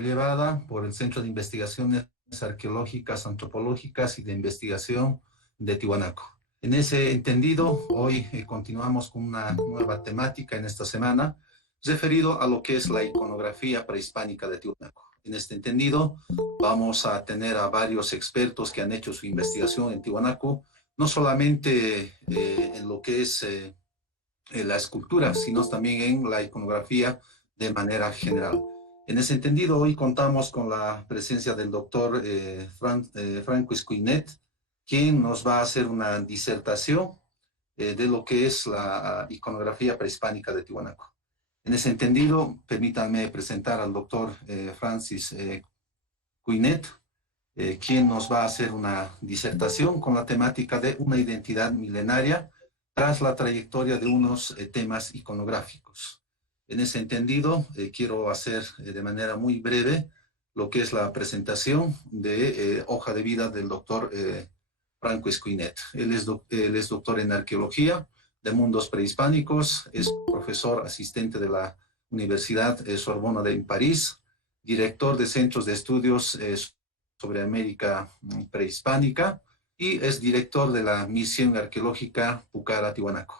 llevada por el Centro de Investigaciones Arqueológicas, Antropológicas y de Investigación de Tiwanaku. En ese entendido, hoy continuamos con una nueva temática en esta semana, referido a lo que es la iconografía prehispánica de Tiwanaku. En este entendido, vamos a tener a varios expertos que han hecho su investigación en Tiwanaku, no solamente en lo que es la escultura, sino también en la iconografía de manera general. En ese entendido, hoy contamos con la presencia del doctor Franco Escuinet, quien nos va a hacer una disertación de lo que es la iconografía prehispánica de Tiwanaku. En ese entendido, permítanme presentar al doctor Francis Cuinet, quien nos va a hacer una disertación con la temática de una identidad milenaria tras la trayectoria de unos temas iconográficos. En ese entendido, quiero hacer de manera muy breve lo que es la presentación de hoja de vida del doctor Franco Escuinet. Él es doctor en arqueología de mundos prehispánicos, es profesor asistente de la Universidad Sorbona de París, director de centros de estudios sobre América prehispánica y es director de la misión arqueológica Pucara-Tiwanaku.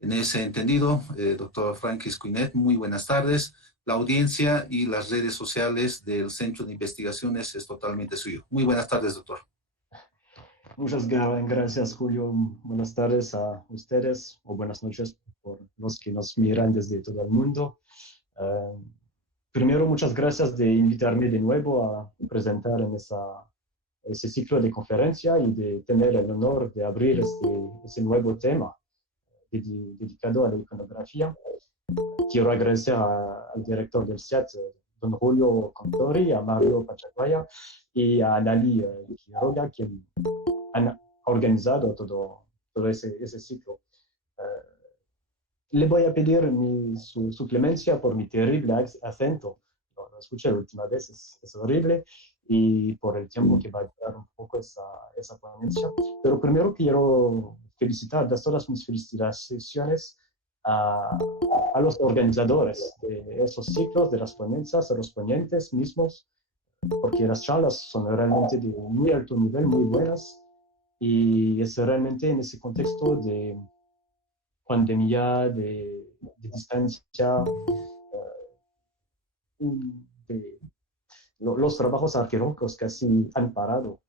En ese entendido, doctor Franco Escuinet, muy buenas tardes. La audiencia y las redes sociales del Centro de Investigaciones es totalmente suyo. Muy buenas tardes, doctor. Muchas gracias, Julio. Buenas tardes a ustedes o buenas noches por los que nos miran desde todo el mundo. Primero, muchas gracias de invitarme de nuevo a presentar en ese ciclo de conferencia y de tener el honor de abrir ese nuevo tema dedicado a la iconografía. Quiero agradecer al director del CIAT, don Julio Contori, a Mario Pachacuaya y a Lali Quiroga, quien han organizado todo ese ciclo. Le voy a pedir su clemencia por mi terrible acento. Lo escuché la última vez, es horrible, y por el tiempo que va a durar un poco esa ponencia. Pero primero quiero felicitar, dar todas mis felicitaciones a los organizadores de esos ciclos, de las ponencias, a los ponentes mismos, porque las charlas son realmente de muy alto nivel, muy buenas, y es realmente en ese contexto de pandemia, de distancia, los trabajos arqueológicos casi han parado,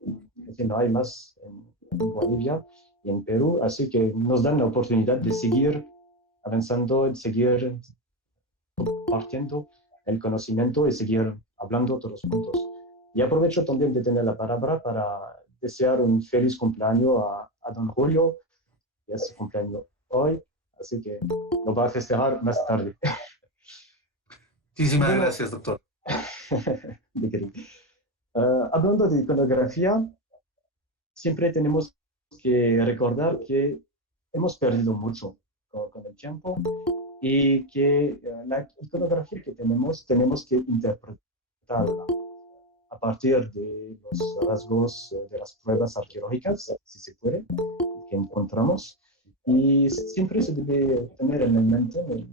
que no hay más en Bolivia y en Perú, así que nos dan la oportunidad de seguir avanzando, de seguir compartiendo el conocimiento y seguir hablando todos los puntos. Y aprovecho también de tener la palabra para desear un feliz cumpleaños a don Julio, que es su cumpleaños hoy, así que lo va a festejar más tarde. Muchísimas gracias, doctor. Hablando de iconografía, siempre tenemos que recordar que hemos perdido mucho con el tiempo y que la iconografía que tenemos que interpretarla a partir de los rasgos de las pruebas arqueológicas, si se puede, que encontramos. Y siempre se debe tener en mente, en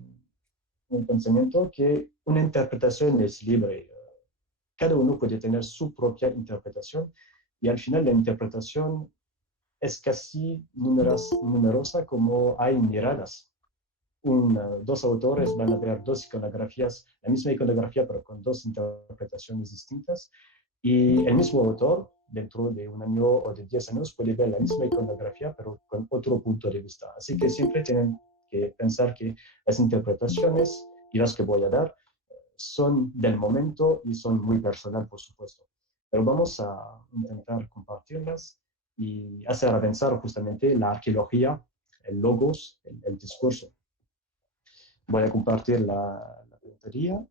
el pensamiento, que una interpretación es libre. Cada uno puede tener su propia interpretación y al final la interpretación es casi numerosa como hay miradas. Dos autores van a ver dos iconografías, la misma iconografía pero con dos interpretaciones distintas, y el mismo autor dentro de un año o de 10 años puede ver la misma iconografía pero con otro punto de vista. Así que siempre tienen que pensar que las interpretaciones y las que voy a dar son del momento y son muy personal, por supuesto. Pero vamos a intentar compartirlas y hacer avanzar justamente la arqueología, el logos, el discurso. Voy a compartir la pantalla.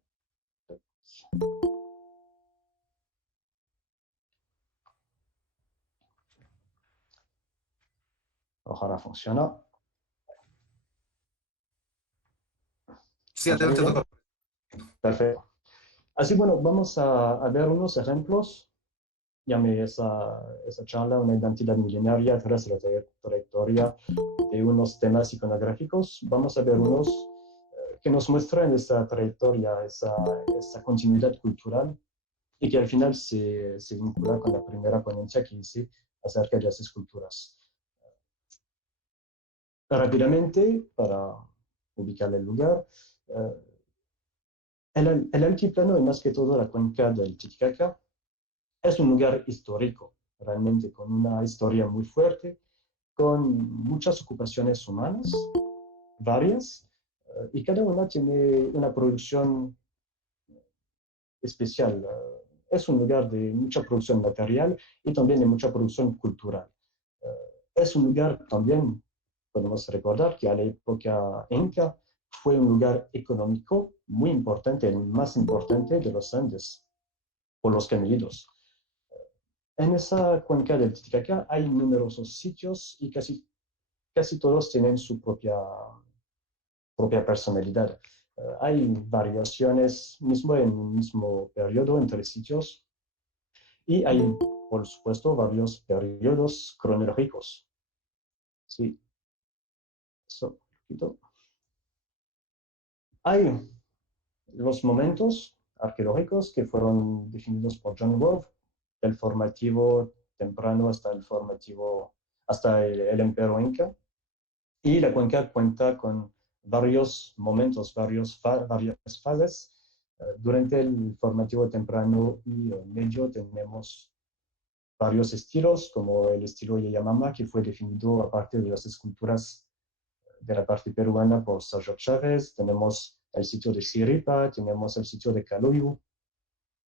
Ojalá funciona. Sí, adelante, doctor. Perfecto. Así, bueno, vamos a ver unos ejemplos. Llame esa charla una identidad milenaria tras la trayectoria de unos temas iconográficos. Vamos a ver unos que nos muestran esa trayectoria, esa continuidad cultural y que al final se vincula con la primera ponencia que hice acerca de las esculturas. Rápidamente, para ubicar el lugar, el altiplano y más que todo la cuenca del Titicaca es un lugar histórico, realmente con una historia muy fuerte, con muchas ocupaciones humanas, varias, y cada una tiene una producción especial. Es un lugar de mucha producción material y también de mucha producción cultural. Es un lugar también, podemos recordar que a la época inca fue un lugar económico muy importante, el más importante de los Andes, por los camellos. En esa cuenca del Titicaca hay numerosos sitios y casi todos tienen su propia personalidad. Hay variaciones mismo en un mismo periodo entre sitios y hay, por supuesto, varios periodos cronológicos. Sí, eso. Hay los momentos arqueológicos que fueron definidos por John Wolfe, del formativo temprano hasta el formativo, hasta el Imperio Inca. Y la cuenca cuenta con varios momentos, varias fases. Durante el formativo temprano y medio tenemos varios estilos, como el estilo Yayamama, que fue definido a partir de las esculturas de la parte peruana por Sergio Chávez. Tenemos el sitio de Siripa, tenemos el sitio de Caloyu,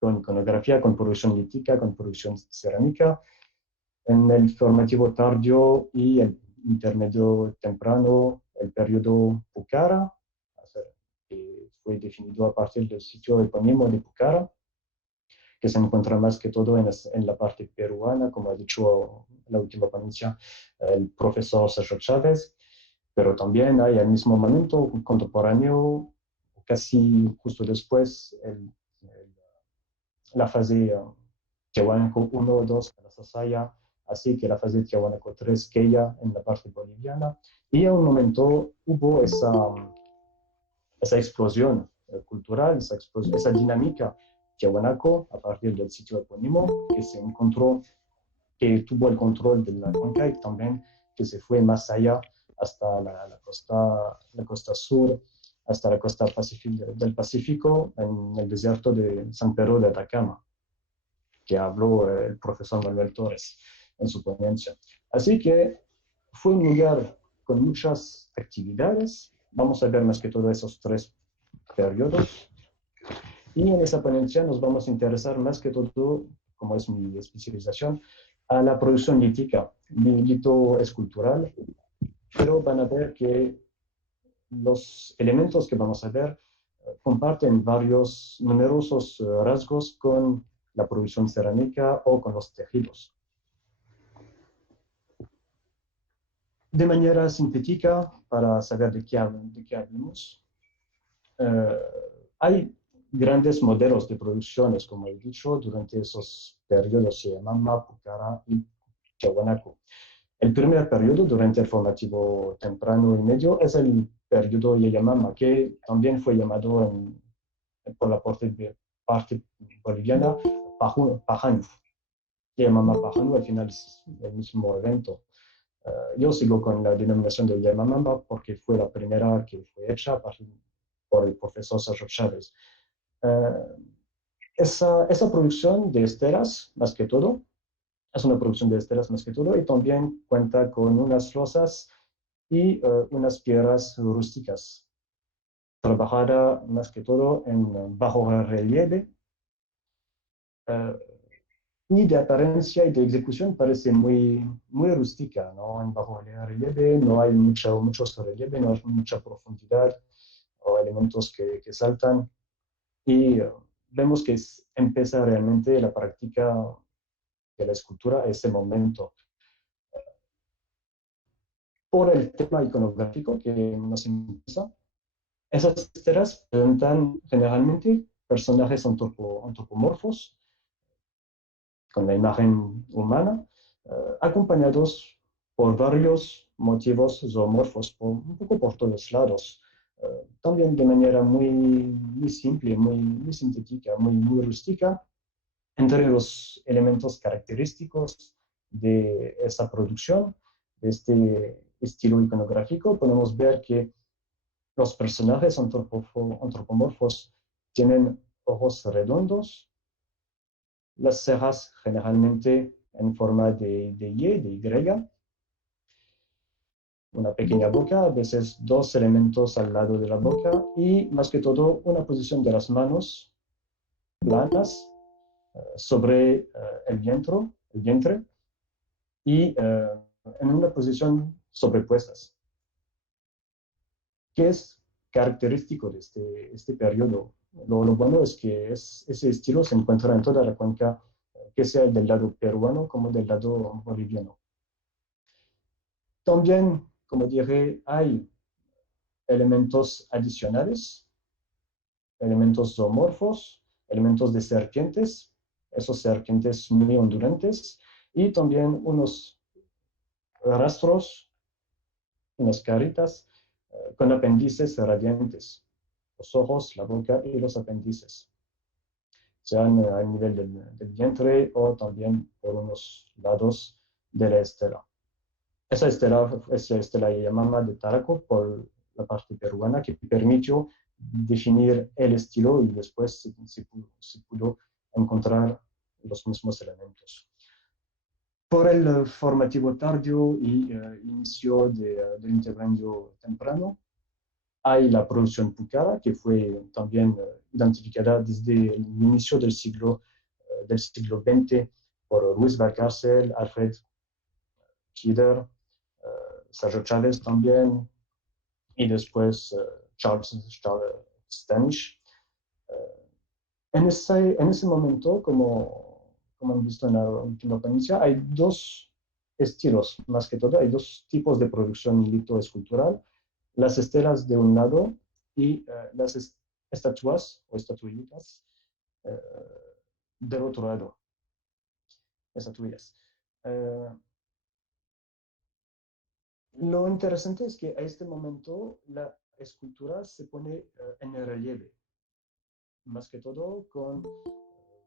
con iconografía, con producción lítica, con producción cerámica. En el formativo tardío y el intermedio temprano, el periodo Pucara, que fue definido a partir del sitio epónimo de Pucara, que se encuentra más que todo en la parte peruana, como ha dicho en la última ponencia el profesor Sergio Chávez, pero también hay al mismo momento contemporáneo, casi justo después, la fase Tiahuanaco 1 o 2, la Sasaya, así que la fase Tiahuanaco 3, que ya en la parte boliviana, y en un momento hubo esa explosión cultural, esa dinámica Tiahuanaco a partir del sitio epónimo, que se encontró, que tuvo el control de la cuenca y también que se fue más allá hasta la costa sur, hasta la costa del Pacífico, en el desierto de San Pedro de Atacama, que habló el profesor Manuel Torres en su ponencia. Así que fue un lugar con muchas actividades. Vamos a ver más que todo esos tres periodos. Y en esa ponencia nos vamos a interesar más que todo, como es mi especialización, a la producción lítica. Mi lito es cultural, pero van a ver que los elementos que vamos a ver comparten varios numerosos rasgos con la producción cerámica o con los tejidos. De manera sintética, para saber de qué hablamos, hay grandes modelos de producciones, como he dicho, durante esos periodos Yamama, Pucara y Tiahuanaco. El primer periodo, durante el formativo temprano y medio, es el periodo Yayamama, que también fue llamado por la parte boliviana Pajanu. Yayamama Pajanu al final es el mismo evento. Yo sigo con la denominación de Yayamama porque fue la primera que fue hecha por el profesor Sergio Chávez. Esa producción de esteras, más que todo, es una producción de esteras más que todo, y también cuenta con unas losas y unas piedras rústicas, trabajada más que todo en bajo relieve, y de apariencia y de ejecución parece muy rústica, ¿no? En bajo relieve no hay mucho relieve, no hay mucha profundidad o elementos que saltan, y vemos que empieza realmente la práctica de la escultura a ese momento. Por el tema iconográfico que nos interesa, esas esteras presentan generalmente personajes antropomorfos con la imagen humana, acompañados por varios motivos zoomorfos, un poco por todos lados. También de manera muy simple, muy sintética, muy rústica, Entre los elementos característicos de esta producción, de este estilo iconográfico, podemos ver que los personajes antropomorfos tienen ojos redondos, las cejas generalmente en forma de Y, de Y, una pequeña boca, a veces dos elementos al lado de la boca y más que todo una posición de las manos planas sobre el vientre y en una posición sobrepuestas, que es característico de este periodo. Lo bueno es que ese estilo se encuentra en toda la cuenca, que sea del lado peruano como del lado boliviano. También, como dije, hay elementos adicionales, elementos zoomorfos, elementos de serpientes, esos serpientes muy ondulantes, y también unos rastros, unas caritas con apéndices radiantes, los ojos, la boca y los apéndices, sean a nivel del vientre o también por unos lados de la estela. Esa estela es la estela llamada de Taraco por la parte peruana que permitió definir el estilo y después se pudo encontrar los mismos elementos. Por el formativo tardío y inicio del intermedio temprano, hay la producción púcara, que fue también identificada desde el inicio del siglo XX por Luis Valcárcel, Alfred Kider, Sergio Chávez también, y después Charles Stanish. En ese momento, como han visto en la última ponencia, hay dos estilos, más que todo, hay dos tipos de producción litoescultural, las estelas de un lado y las estatuas o estatuillitas del otro lado, estatuillas. Lo interesante es que a este momento la escultura se pone en relieve, más que todo con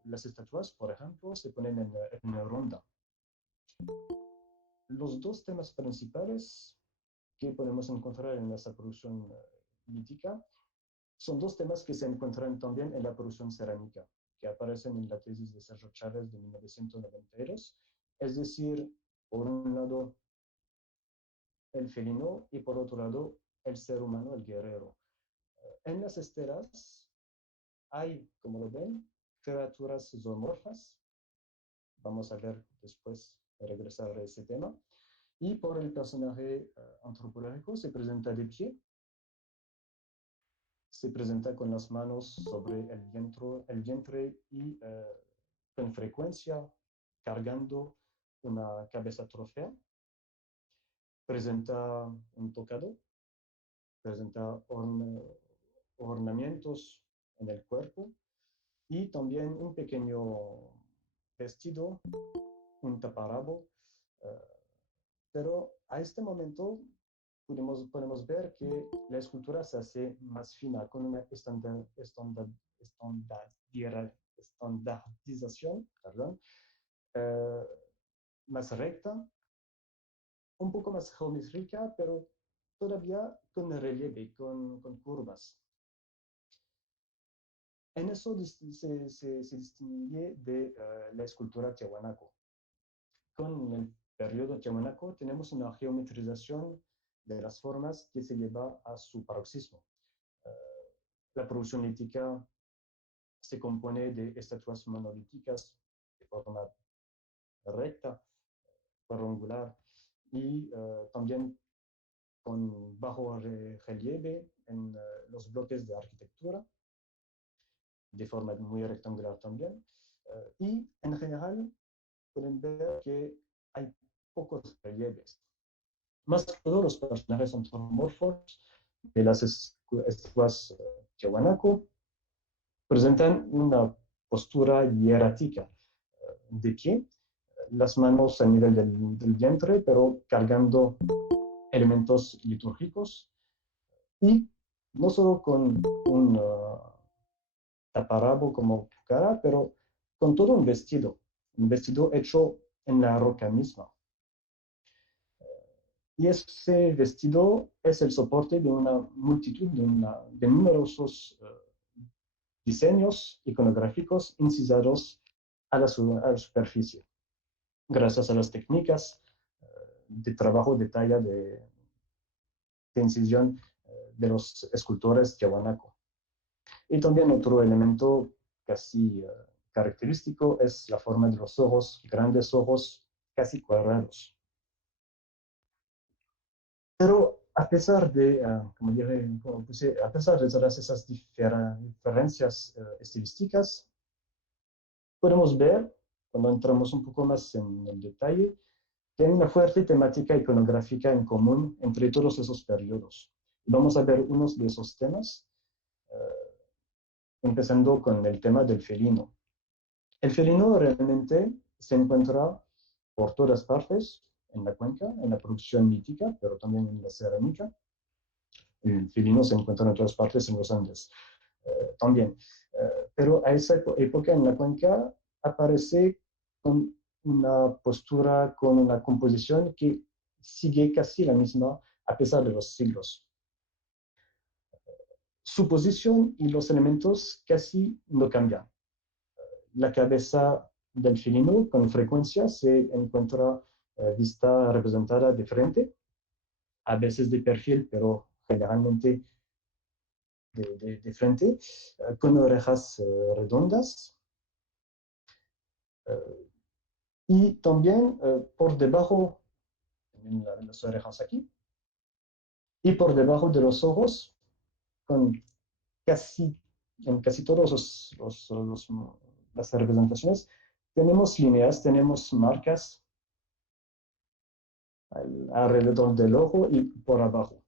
las estatuas, por ejemplo, se ponen en ronda. Los dos temas principales que podemos encontrar en esta producción lítica son dos temas que se encuentran también en la producción cerámica, que aparecen en la tesis de Sergio Chávez de 1992, es decir, por un lado, el felino y por otro lado, el ser humano, el guerrero. En las estelas hay, como lo ven, criaturas zoomorfas. Vamos a ver después, regresar a ese tema. Y por el personaje antropológico se presenta de pie, se presenta con las manos sobre el vientre y con frecuencia cargando una cabeza trofea. Presenta un tocado, presenta ornamentos en el cuerpo y también un pequeño vestido, un taparabo, pero a este momento podemos ver que la escultura se hace más fina, con una estandarización, perdón, eh, más recta, un poco más geométrica, pero todavía con relieve, con curvas. En eso se distingue de la escultura tiahuanaco. Con el periodo tiahuanaco tenemos una geometrización de las formas que se lleva a su paroxismo. La producción lítica se compone de estatuas monolíticas de forma recta, cuadrangular y también con bajo relieve en los bloques de arquitectura, de forma muy rectangular también. Y en general pueden ver que hay pocos relieves. Más que todo, los personajes antropomorfos de las estatuas tiahuanaco presentan una postura hierática de pie, las manos a nivel del vientre, pero cargando elementos litúrgicos y no solo con un taparabo como pucara, pero con todo un vestido hecho en la roca misma. Y ese vestido es el soporte de una multitud, de numerosos diseños iconográficos incisados a la superficie, gracias a las técnicas de trabajo de talla de incisión de los escultores Tiahuanaco. Y también otro elemento casi característico es la forma de los ojos, grandes ojos casi cuadrados. Pero a pesar de, como dije, a pesar de todas esas diferencias estilísticas, podemos ver, cuando entramos un poco más en el detalle, que hay una fuerte temática iconográfica en común entre todos esos periodos. Vamos a ver unos de esos temas, empezando con el tema del felino. El felino realmente se encuentra por todas partes en la cuenca, en la producción mítica, pero también en la cerámica. El felino se encuentra en otras partes en los Andes también. Pero a esa época en la cuenca aparece con una postura, con una composición que sigue casi la misma a pesar de los siglos. Su posición y los elementos casi no cambian. La cabeza del felino con frecuencia se encuentra vista representada de frente, a veces de perfil, pero generalmente de frente, con orejas redondas. Y también por debajo, en las orejas aquí, y por debajo de los ojos, con en casi todas las representaciones, tenemos líneas, tenemos marcas alrededor del ojo y por abajo.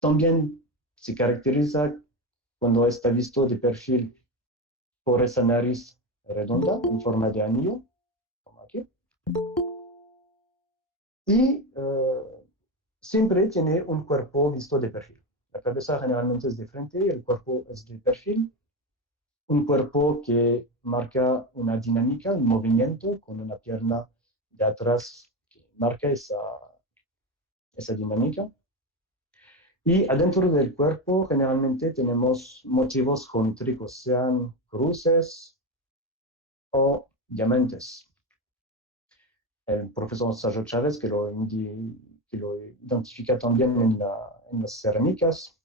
También se caracteriza cuando está visto de perfil por esa nariz redonda en forma de anillo, como aquí. Y siempre tiene un cuerpo visto de perfil. La cabeza generalmente es de frente y el cuerpo es de perfil. Un cuerpo que marca una dinámica, un movimiento con una pierna de atrás que marca esa dinámica. Y adentro del cuerpo generalmente tenemos motivos geométricos, sean cruces o diamantes. El profesor Sergio Chávez, que lo identifica también en las cerámicas,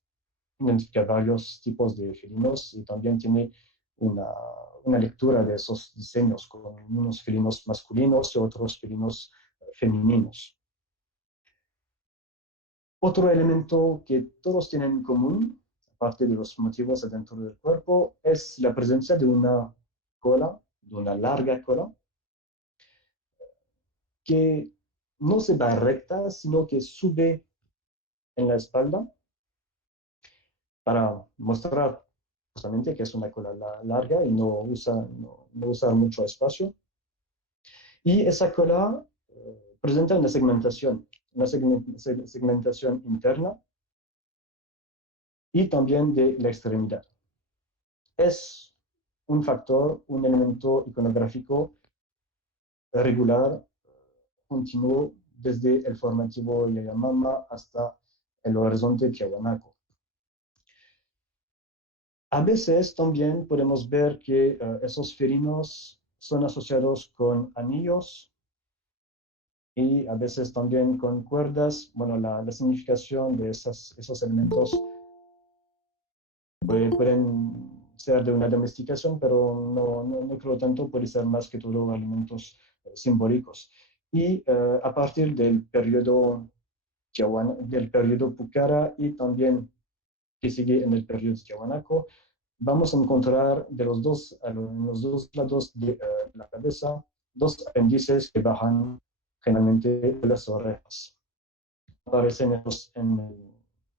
identifica varios tipos de felinos y también tiene una lectura de esos diseños con unos felinos masculinos y otros felinos femeninos. Otro elemento que todos tienen en común, aparte de los motivos adentro del cuerpo, es la presencia de una cola, de una larga cola, que no se va recta, sino que sube en la espalda para mostrar justamente que es una cola larga y no usa mucho espacio. Y esa cola presenta una segmentación interna y también de la extremidad. Es un factor, un elemento iconográfico regular, continuo, desde el formativo Yayamama hasta el horizonte Tiahuanaco. A veces también podemos ver que esos felinos son asociados con anillos y a veces también con cuerdas. Bueno, la significación de esos elementos pueden ser de una domesticación, pero no creo tanto, puede ser más que todo elementos simbólicos. Y a partir del periodo Pucara y también que sigue en el periodo Tiahuanaco, vamos a encontrar en los dos lados de la cabeza dos apéndices que bajan generalmente de las orejas. Aparecen en el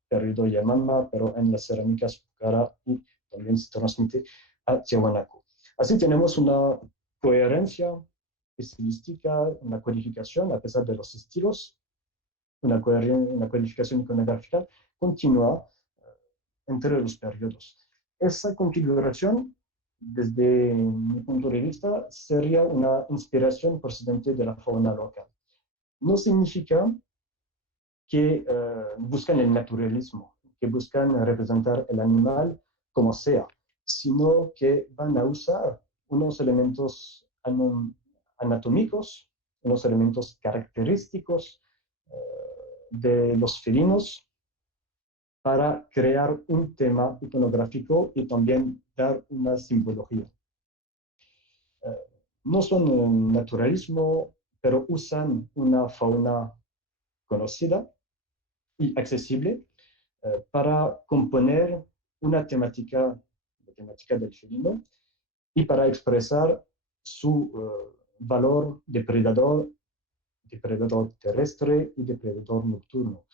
periodo Yamama, pero en las cerámicas Pucara y también se transmite a Tiahuanaco. Así tenemos una coherencia estilística, una codificación, a pesar de los estilos, una codificación iconográfica continua entre los periodos. Esa configuración desde mi punto de vista, sería una inspiración procedente de la fauna local. No significa que buscan el naturalismo, que buscan representar el animal como sea, sino que van a usar unos elementos anatómicos, unos elementos característicos de los felinos para crear un tema iconográfico y también dar una simbología. No son un naturalismo, pero usan una fauna conocida y accesible para componer una temática, la temática del felino, y para expresar su valor depredador terrestre y depredador nocturno.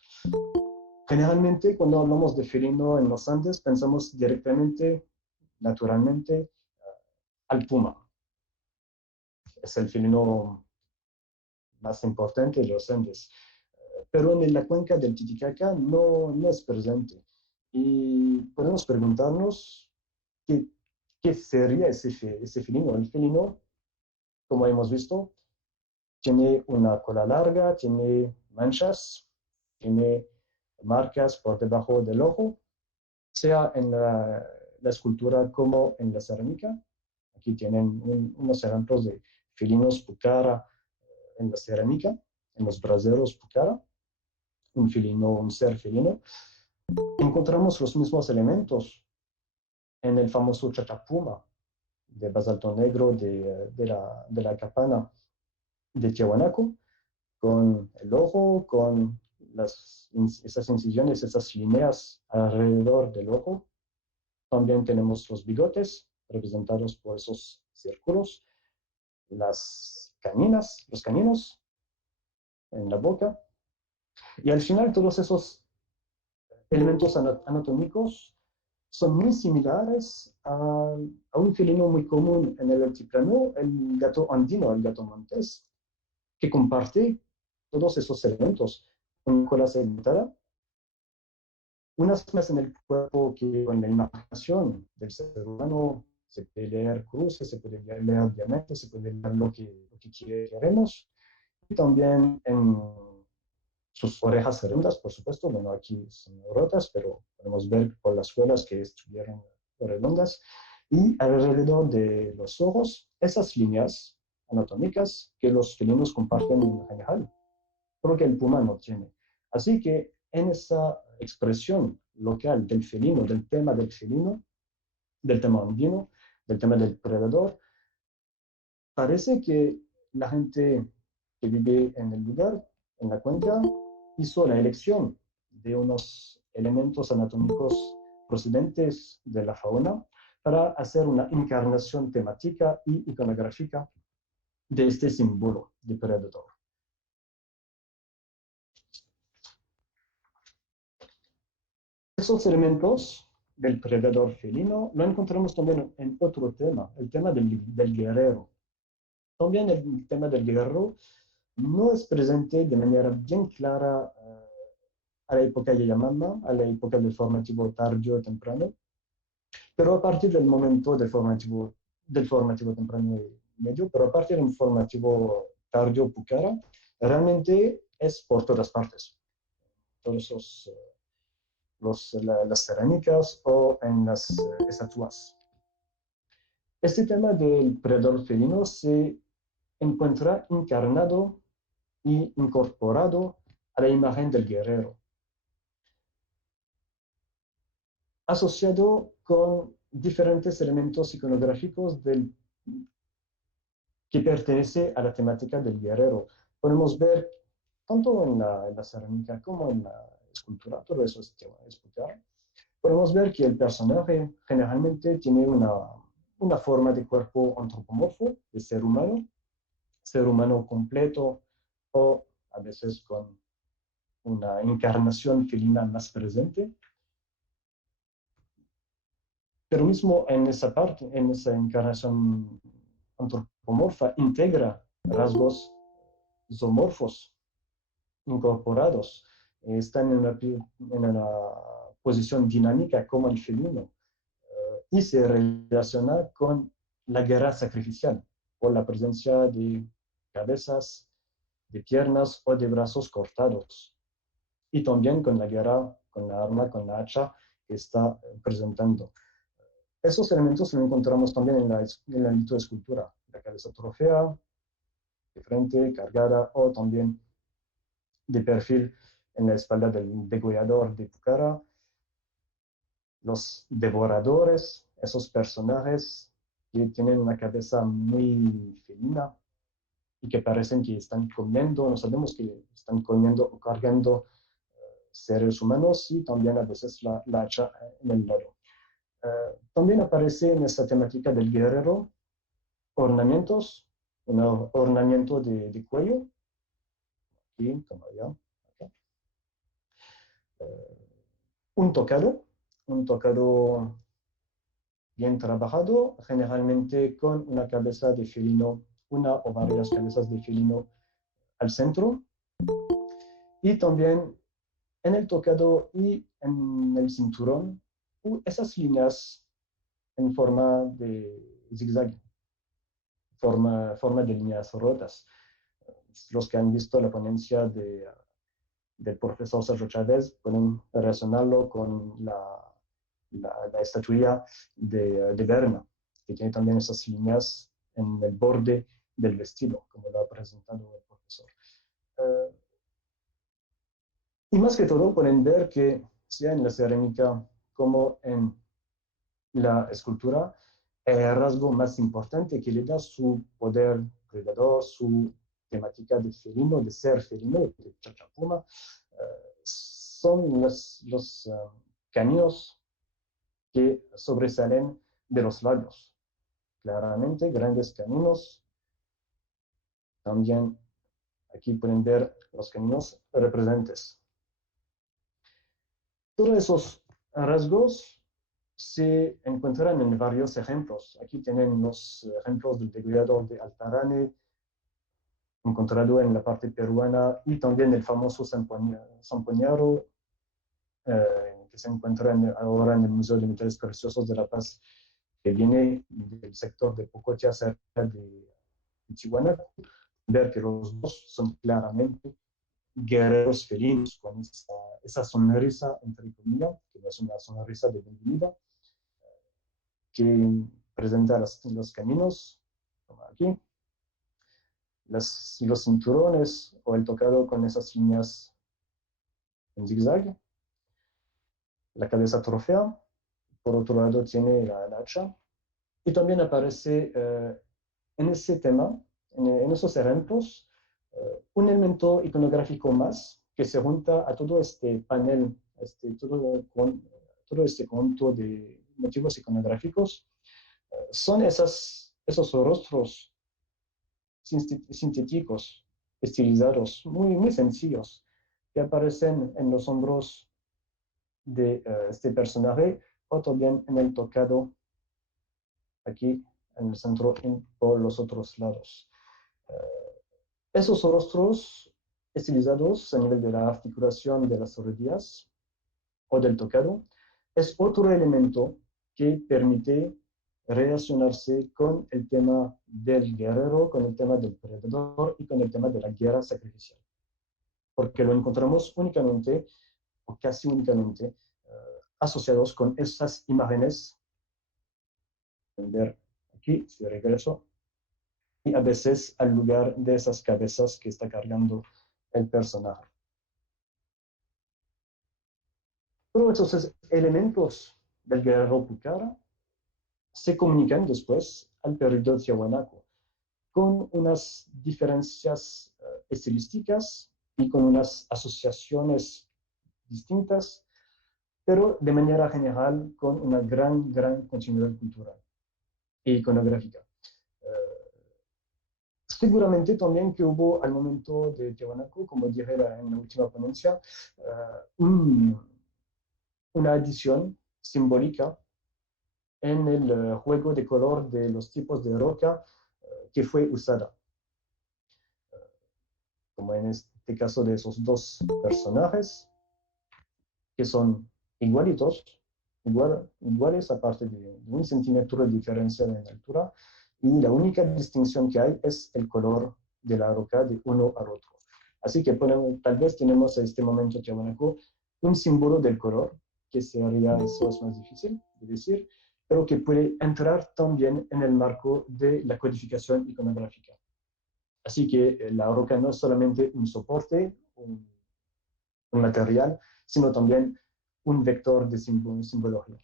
Generalmente, cuando hablamos de felino en los Andes, pensamos directamente, naturalmente, al puma. Es el felino más importante de los Andes. Pero en la cuenca del Titicaca no es presente. Y podemos preguntarnos qué sería ese felino. El felino, como hemos visto, tiene una cola larga, tiene manchas, tiene marcas por debajo del ojo, sea en la escultura como en la cerámica. Aquí tienen unos ejemplos de felinos pucara en la cerámica, en los braseros pucara, un ser felino. Encontramos los mismos elementos en el famoso chachapuma de basalto negro de la capana de Tiahuanaco, con el ojo, con esas incisiones, esas líneas alrededor del ojo. También tenemos los bigotes representados por esos círculos, las caninas, los caninos en la boca. Y al final todos esos elementos anatómicos son muy similares a un felino muy común en el altiplano, el gato andino, el gato montés, que comparte todos esos elementos. Una cola segmentada, unas zonas en el cuerpo que con la imaginación del ser humano se puede leer cruces, se puede leer diamantes, se puede leer lo que queremos. Y también en sus orejas redondas, por supuesto, bueno, aquí son rotas, pero podemos ver por las suelas que estuvieron redondas. Y alrededor de los ojos, esas líneas anatómicas que los felinos comparten en general, pero que el puma no tiene. Así que en esa expresión local del felino, del tema andino, del tema del predador, parece que la gente que vive en el lugar, en la cuenca, hizo la elección de unos elementos anatómicos procedentes de la fauna para hacer una encarnación temática y iconográfica de este símbolo de predador. Esos elementos del predador felino lo encontramos también en otro tema, el tema del guerrero. También el tema del guerrero no es presente de manera bien clara a la época de Yamama, a la época del formativo tardío temprano, pero a partir del momento del formativo temprano y medio, pero a partir del formativo tardío Pucara, realmente es por todas partes. Todos las cerámicas o en las estatuas. Este tema del predador felino se encuentra encarnado y incorporado a la imagen del guerrero, asociado con diferentes elementos iconográficos que pertenece a la temática del guerrero. Podemos ver tanto en la cerámica como en la escultura, todo eso es explicar. Podemos ver que el personaje generalmente tiene una forma de cuerpo antropomorfo, de ser humano completo, o a veces con una encarnación felina más presente. Pero mismo en esa parte, en esa encarnación antropomorfa, integra rasgos zoomorfos incorporados. Están en una posición dinámica como el felino. y se relaciona con la guerra sacrificial por la presencia de cabezas, de piernas o de brazos cortados. Y también con la guerra, con la arma, con la hacha que está presentando. Esos elementos los encontramos también en la litoescultura, la cabeza trofea, de frente, cargada, o también de perfil en la espalda del degollador de Pucara. Los devoradores, esos personajes que tienen una cabeza muy felina y que parecen que están comiendo, no sabemos que están comiendo o cargando seres humanos, y también a veces la hacha en el lado. También aparece en esta temática del guerrero ornamentos, un ornamento de cuello, aquí, como allá, acá. Un tocado bien trabajado, generalmente con una cabeza de felino, una o varias cabezas de felino al centro, y también en el tocado y en el cinturón, esas líneas en forma de zigzag, forma de líneas rotas. Los que han visto la ponencia del profesor Sergio Chávez pueden relacionarlo con la estatuilla de Berna, que tiene también esas líneas en el borde del vestido, como lo ha presentado el profesor. Y más que todo pueden ver que sea en la cerámica como en la escultura, el rasgo más importante que le da su poder predador, su temática de felino, de ser felino, de chachapuma, son los caninos que sobresalen de los labios. Claramente, grandes caninos. También aquí pueden ver los caninos representes. Todos esos rasgos se encuentran en varios ejemplos. Aquí tienen los ejemplos del degollador de Altarane, encontrado en la parte peruana, y también el famoso Zampoñaro, que se encuentra ahora en el Museo de Metales Preciosos de La Paz, que viene del sector de Pococha, cerca de Chihuahua. Ver que los dos son claramente guerreros felinos, con esa sonrisa, entre comillas, que no es una sonrisa de bienvenida, que presenta los caminos, como aquí, los cinturones o el tocado con esas líneas en zigzag, la cabeza trofea, por otro lado tiene la hacha, y también aparece en ese tema, en esos ejemplos, un elemento iconográfico más que se junta a todo este panel, todo este conjunto de motivos iconográficos. Son esos rostros sintéticos, estilizados, muy sencillos, que aparecen en los hombros de este personaje, o también en el tocado aquí en el centro y por los otros lados. Esos rostros estilizados a nivel de la articulación de las rodillas o del tocado es otro elemento que permite relacionarse con el tema del guerrero, con el tema del predador y con el tema de la guerra sacrificial. Porque lo encontramos únicamente, o casi únicamente, asociados con esas imágenes. Pueden ver aquí, si regreso, y a veces al lugar de esas cabezas que está cargando el personaje. Todos esos elementos del guerrero Pucara se comunican después al periodo tiahuanaco, con unas diferencias estilísticas y con unas asociaciones distintas, pero de manera general con una gran continuidad cultural e iconográfica. Seguramente también que hubo al momento de Tiahuanaco, como dije en la última ponencia, una adición simbólica en el juego de color de los tipos de roca que fue usada. Como en este caso de esos dos personajes, que son igualitos, iguales aparte de 1 centímetro de diferencia en altura, y la única distinción que hay es el color de la roca de uno al otro. Así que tal vez tenemos en este momento Tiahuanaco un símbolo del color, que sería, eso es más difícil de decir, pero que puede entrar también en el marco de la codificación iconográfica. Así que la roca no es solamente un soporte, un material, sino también un vector de simbología.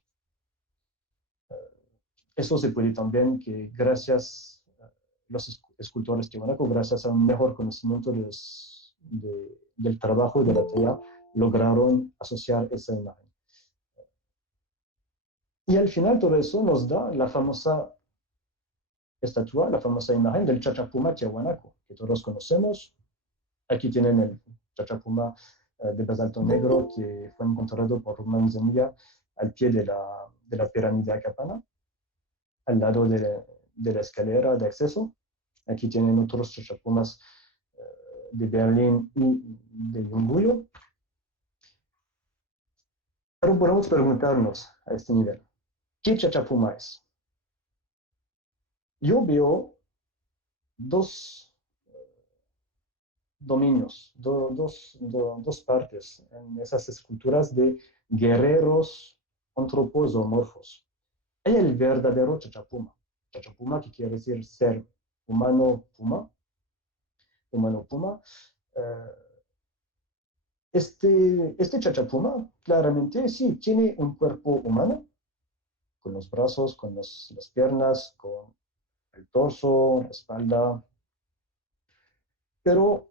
Eso se puede también que gracias a los escultores tiahuanaco, gracias a un mejor conocimiento del trabajo de la talla, lograron asociar esa imagen. Y al final todo eso nos da la famosa estatua, la famosa imagen del Chachapuma tiahuanaco, que todos conocemos. Aquí tienen el Chachapuma de basalto negro que fue encontrado por Manzanilla al pie de la pirámide Acapana, al lado de la escalera de acceso. Aquí tienen otros chachapumas de Berlín y de Yunguyo. Pero podemos preguntarnos a este nivel, ¿qué chachapuma es? Yo veo dos dominios, dos partes en esas esculturas de guerreros antropomorfos. Hay el verdadero chachapuma. Chachapuma, que quiere decir ser humano-puma. Humano-puma. Este chachapuma claramente sí tiene un cuerpo humano, con los brazos, con las piernas, con el torso, la espalda, pero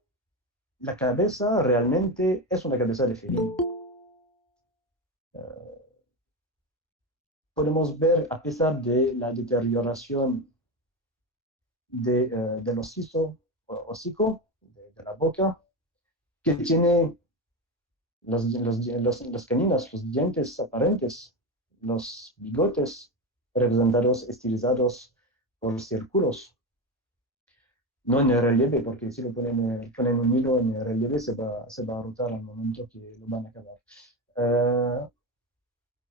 la cabeza realmente es una cabeza de felino. Podemos ver, a pesar de la deterioración del hocico, de la boca, que tiene las caninas, los dientes aparentes, los bigotes representados, estilizados por círculos. No en el relieve, porque si lo ponen un hilo en el relieve se va a rotar al momento que lo van a acabar.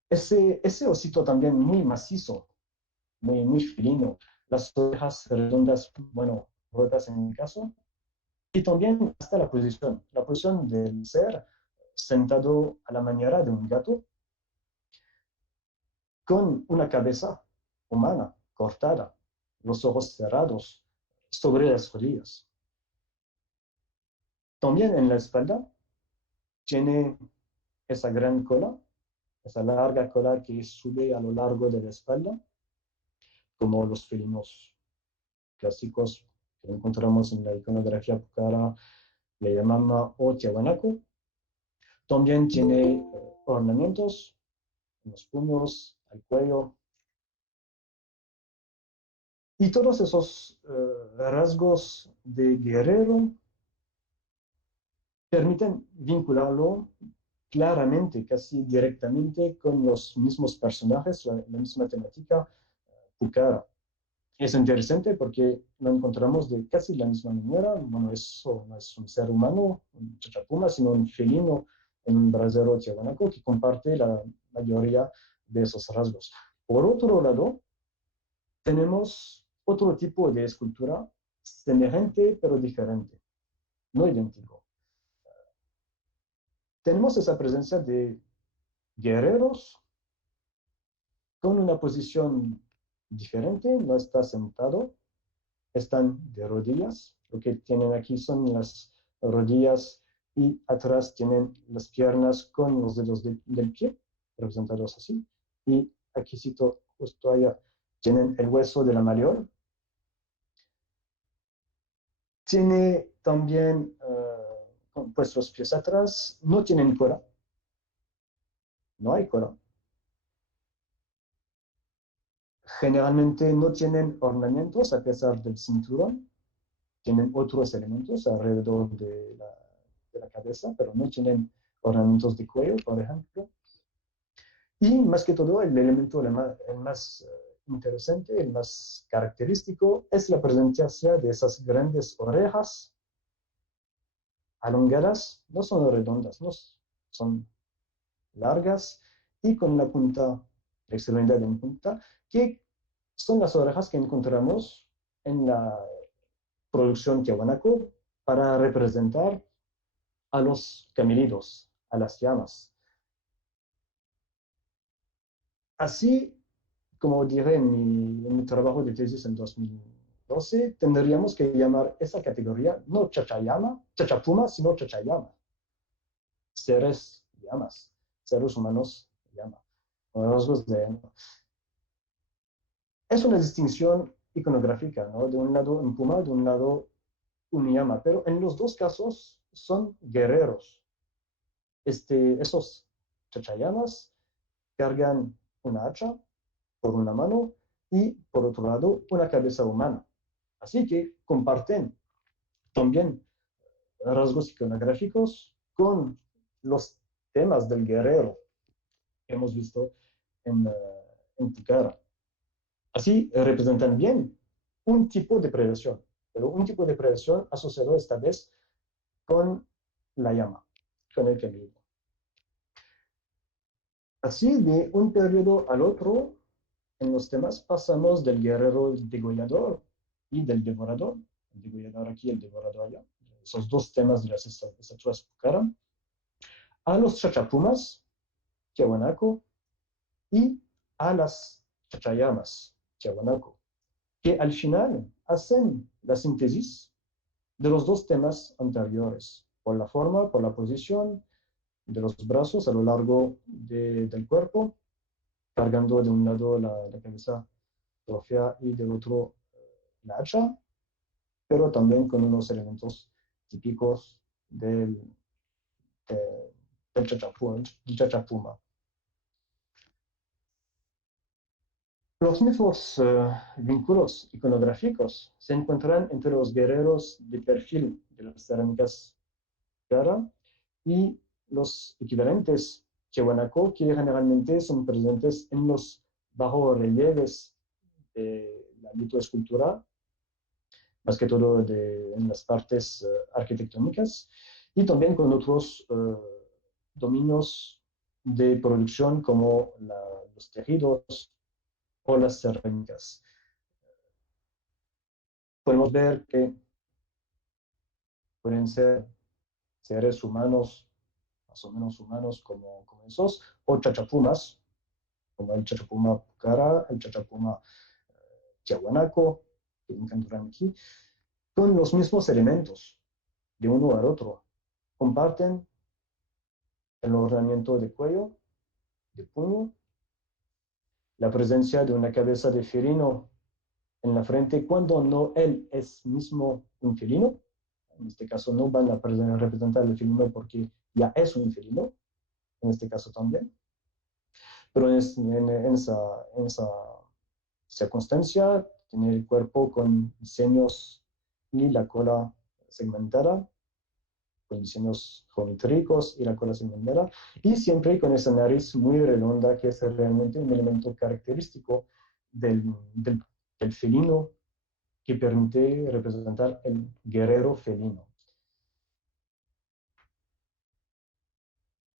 Ese osito también muy macizo, muy fino, las orejas redondas, bueno, rotas en mi caso, y también hasta la posición del ser sentado a la manera de un gato, con una cabeza humana cortada, los ojos cerrados, sobre las rodillas. También en la espalda tiene esa gran cola, esa larga cola que sube a lo largo de la espalda, como los felinos clásicos que encontramos en la iconografía pucara, Yayamama o Tiahuanaco. También tiene ornamentos en los puños, al cuello. Y todos esos rasgos de guerrero permiten vincularlo claramente, casi directamente con los mismos personajes, la misma temática pucara. Es interesante porque lo encontramos de casi la misma manera. Bueno, eso no es un ser humano, un chachapuma, sino un felino en un brasero tiahuanaco que comparte la mayoría de esos rasgos. Por otro lado, tenemos otro tipo de escultura semejante pero diferente, no idéntico. Tenemos esa presencia de guerreros con una posición diferente, no está sentado, están de rodillas. Lo que tienen aquí son las rodillas y atrás tienen las piernas con los dedos del pie, representados así. Y aquí justo allá, tienen el hueso de la mayor. Tiene también pues los pies atrás, no tienen cola, no hay cola. Generalmente no tienen ornamentos a pesar del cinturón, tienen otros elementos alrededor de la cabeza, pero no tienen ornamentos de cuello, por ejemplo. Y más que todo, el elemento el más interesante, el más característico, es la presencia de esas grandes orejas alongadas, no son redondas, no son largas y con la punta, la extremidad en punta, que son las orejas que encontramos en la producción tiahuanaco para representar a los camelidos, a las llamas. Así, como diré en mi trabajo de tesis en 2012, tendríamos que llamar esa categoría no chachayama, chachapuma, sino chachayama. Seres llamas, seres humanos llama. Rasgos de... Es una distinción iconográfica, ¿no? De un lado un puma, de un lado un llama, pero en los dos casos son guerreros. Esos chachayamas cargan una hacha por una mano y por otro lado una cabeza humana. Así que comparten también rasgos iconográficos con los temas del guerrero que hemos visto en Pucara. Así representan bien un tipo de prevención, pero un tipo de prevención asociado esta vez con la llama, con el camino. Así, de un periodo al otro, en los temas pasamos del guerrero degollador y del devorador, el degollador aquí, el devorador allá, esos dos temas de las estatuas Pucara, a los chachapumas, Tiahuanaco, y a las chachayamas, Tiahuanaco, que al final hacen la síntesis de los dos temas anteriores, por la forma, por la posición de los brazos a lo largo del cuerpo, cargando de un lado la cabeza trofea y del otro la hacha, pero también con unos elementos típicos del chachapuma. Los mismos vínculos iconográficos se encuentran entre los guerreros de perfil de las cerámicas Cara y los equivalentes Tiahuanaco, que generalmente son presentes en los bajorrelieves de la litoescultura, más que todo en las partes arquitectónicas, y también con otros dominios de producción como los tejidos o las cerámicas. Podemos ver que pueden ser seres humanos, más o menos humanos como esos, o chachapumas, como el chachapuma Pucara, el chachapuma Tiahuanaco, que encuentran aquí, con los mismos elementos de uno al otro. Comparten el ornamento de cuello, de puño, la presencia de una cabeza de felino en la frente cuando no él es mismo un felino. En este caso no van a representar el felino porque ya es un felino, en este caso también. Pero en esa circunstancia tiene el cuerpo con diseños y la cola segmentada, con diseños geométricos y la cola segmentada, y siempre con esa nariz muy redonda que es realmente un elemento característico del felino que permite representar el guerrero felino.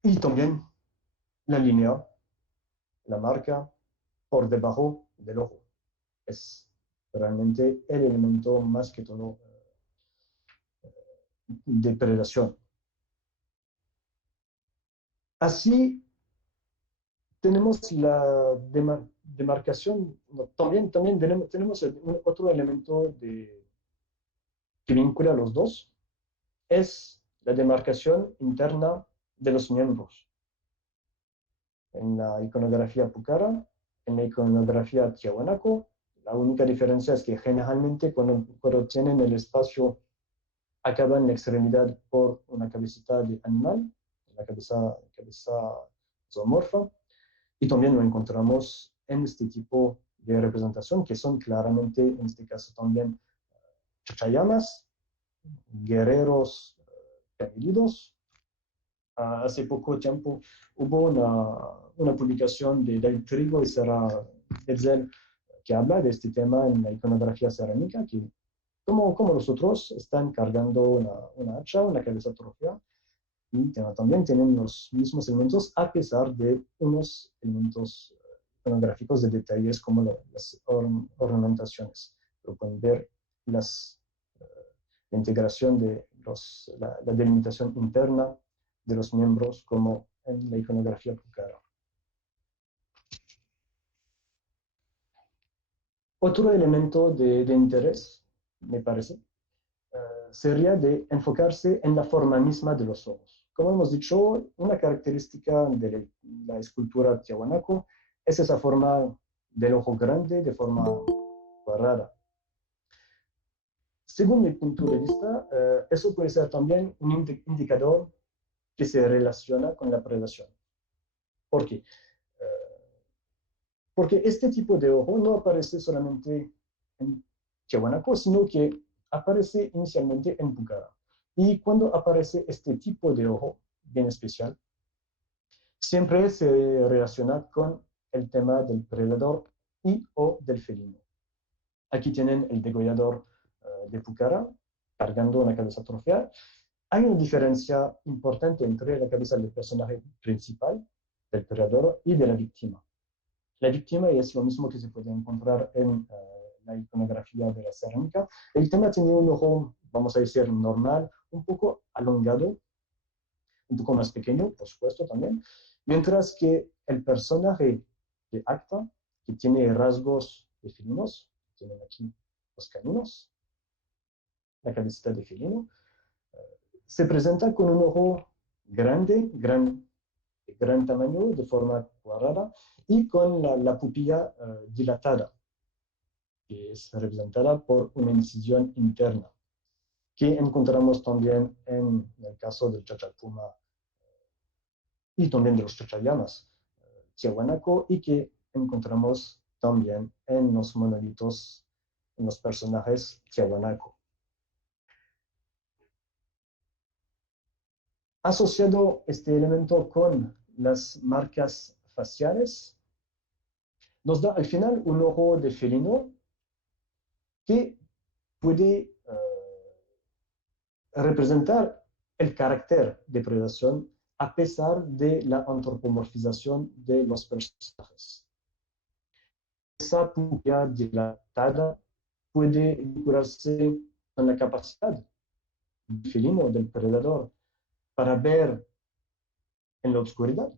Y también la línea, la marca por debajo del ojo. Es realmente el elemento más que todo de predación. Así tenemos la demarcación, también tenemos otro elemento que vincula a los dos, es la demarcación interna de los miembros. En la iconografía Pucara, en la iconografía Tiahuanaco, la única diferencia es que generalmente cuando tienen el espacio acaba en la extremidad por una cabecita de animal, la cabeza zoomorfa, y también lo encontramos en este tipo de representación, que son claramente, en este caso también, chachayamas, guerreros heridos. Hace poco tiempo hubo una publicación de David Trigo y Sarah Hetzel que habla de este tema en la iconografía cerámica, que como los otros están cargando una hacha, una cabeza trofea, y también tienen los mismos elementos a pesar de unos elementos iconográficos de detalles como las ornamentaciones. Pero pueden ver las, la integración de la delimitación interna de los miembros como en la iconografía Pucara. Otro elemento de interés, me parece, sería de enfocarse en la forma misma de los ojos. Como hemos dicho, una característica de la escultura tiahuanaco es esa forma del ojo grande, de forma cuadrada. Según mi punto de vista, eso puede ser también un indicador que se relaciona con la predación. ¿Por qué? Porque este tipo de ojo no aparece solamente en Tiahuanaco, sino que aparece inicialmente en Pucara. Y cuando aparece este tipo de ojo bien especial, siempre se relaciona con el tema del predador y o del felino. Aquí tienen el degollador de Pucara cargando una cabeza trofeal. Hay una diferencia importante entre la cabeza del personaje principal, del predador, y de la víctima. La víctima es lo mismo que se puede encontrar en la iconografía de la cerámica. La víctima tiene un ojo, vamos a decir, normal, un poco alongado, un poco más pequeño, por supuesto, también, mientras que el personaje de Acta, que tiene rasgos de felinos, tienen aquí los caninos, la cabecita de felino, se presenta con un ojo grande, de gran tamaño, de forma cuadrada, y con la pupila dilatada, que es representada por una incisión interna, que encontramos también en el caso del chachalpuma y también de los chachallamas tiahuanaco, y que encontramos también en los monolitos, en los personajes tiahuanaco. Asociado este elemento con las marcas faciales, nos da al final un ojo de felino que puede representar el carácter de predación a pesar de la antropomorfización de los personajes. Esa pupila dilatada puede vincularse con la capacidad del felino, del predador, para ver en la oscuridad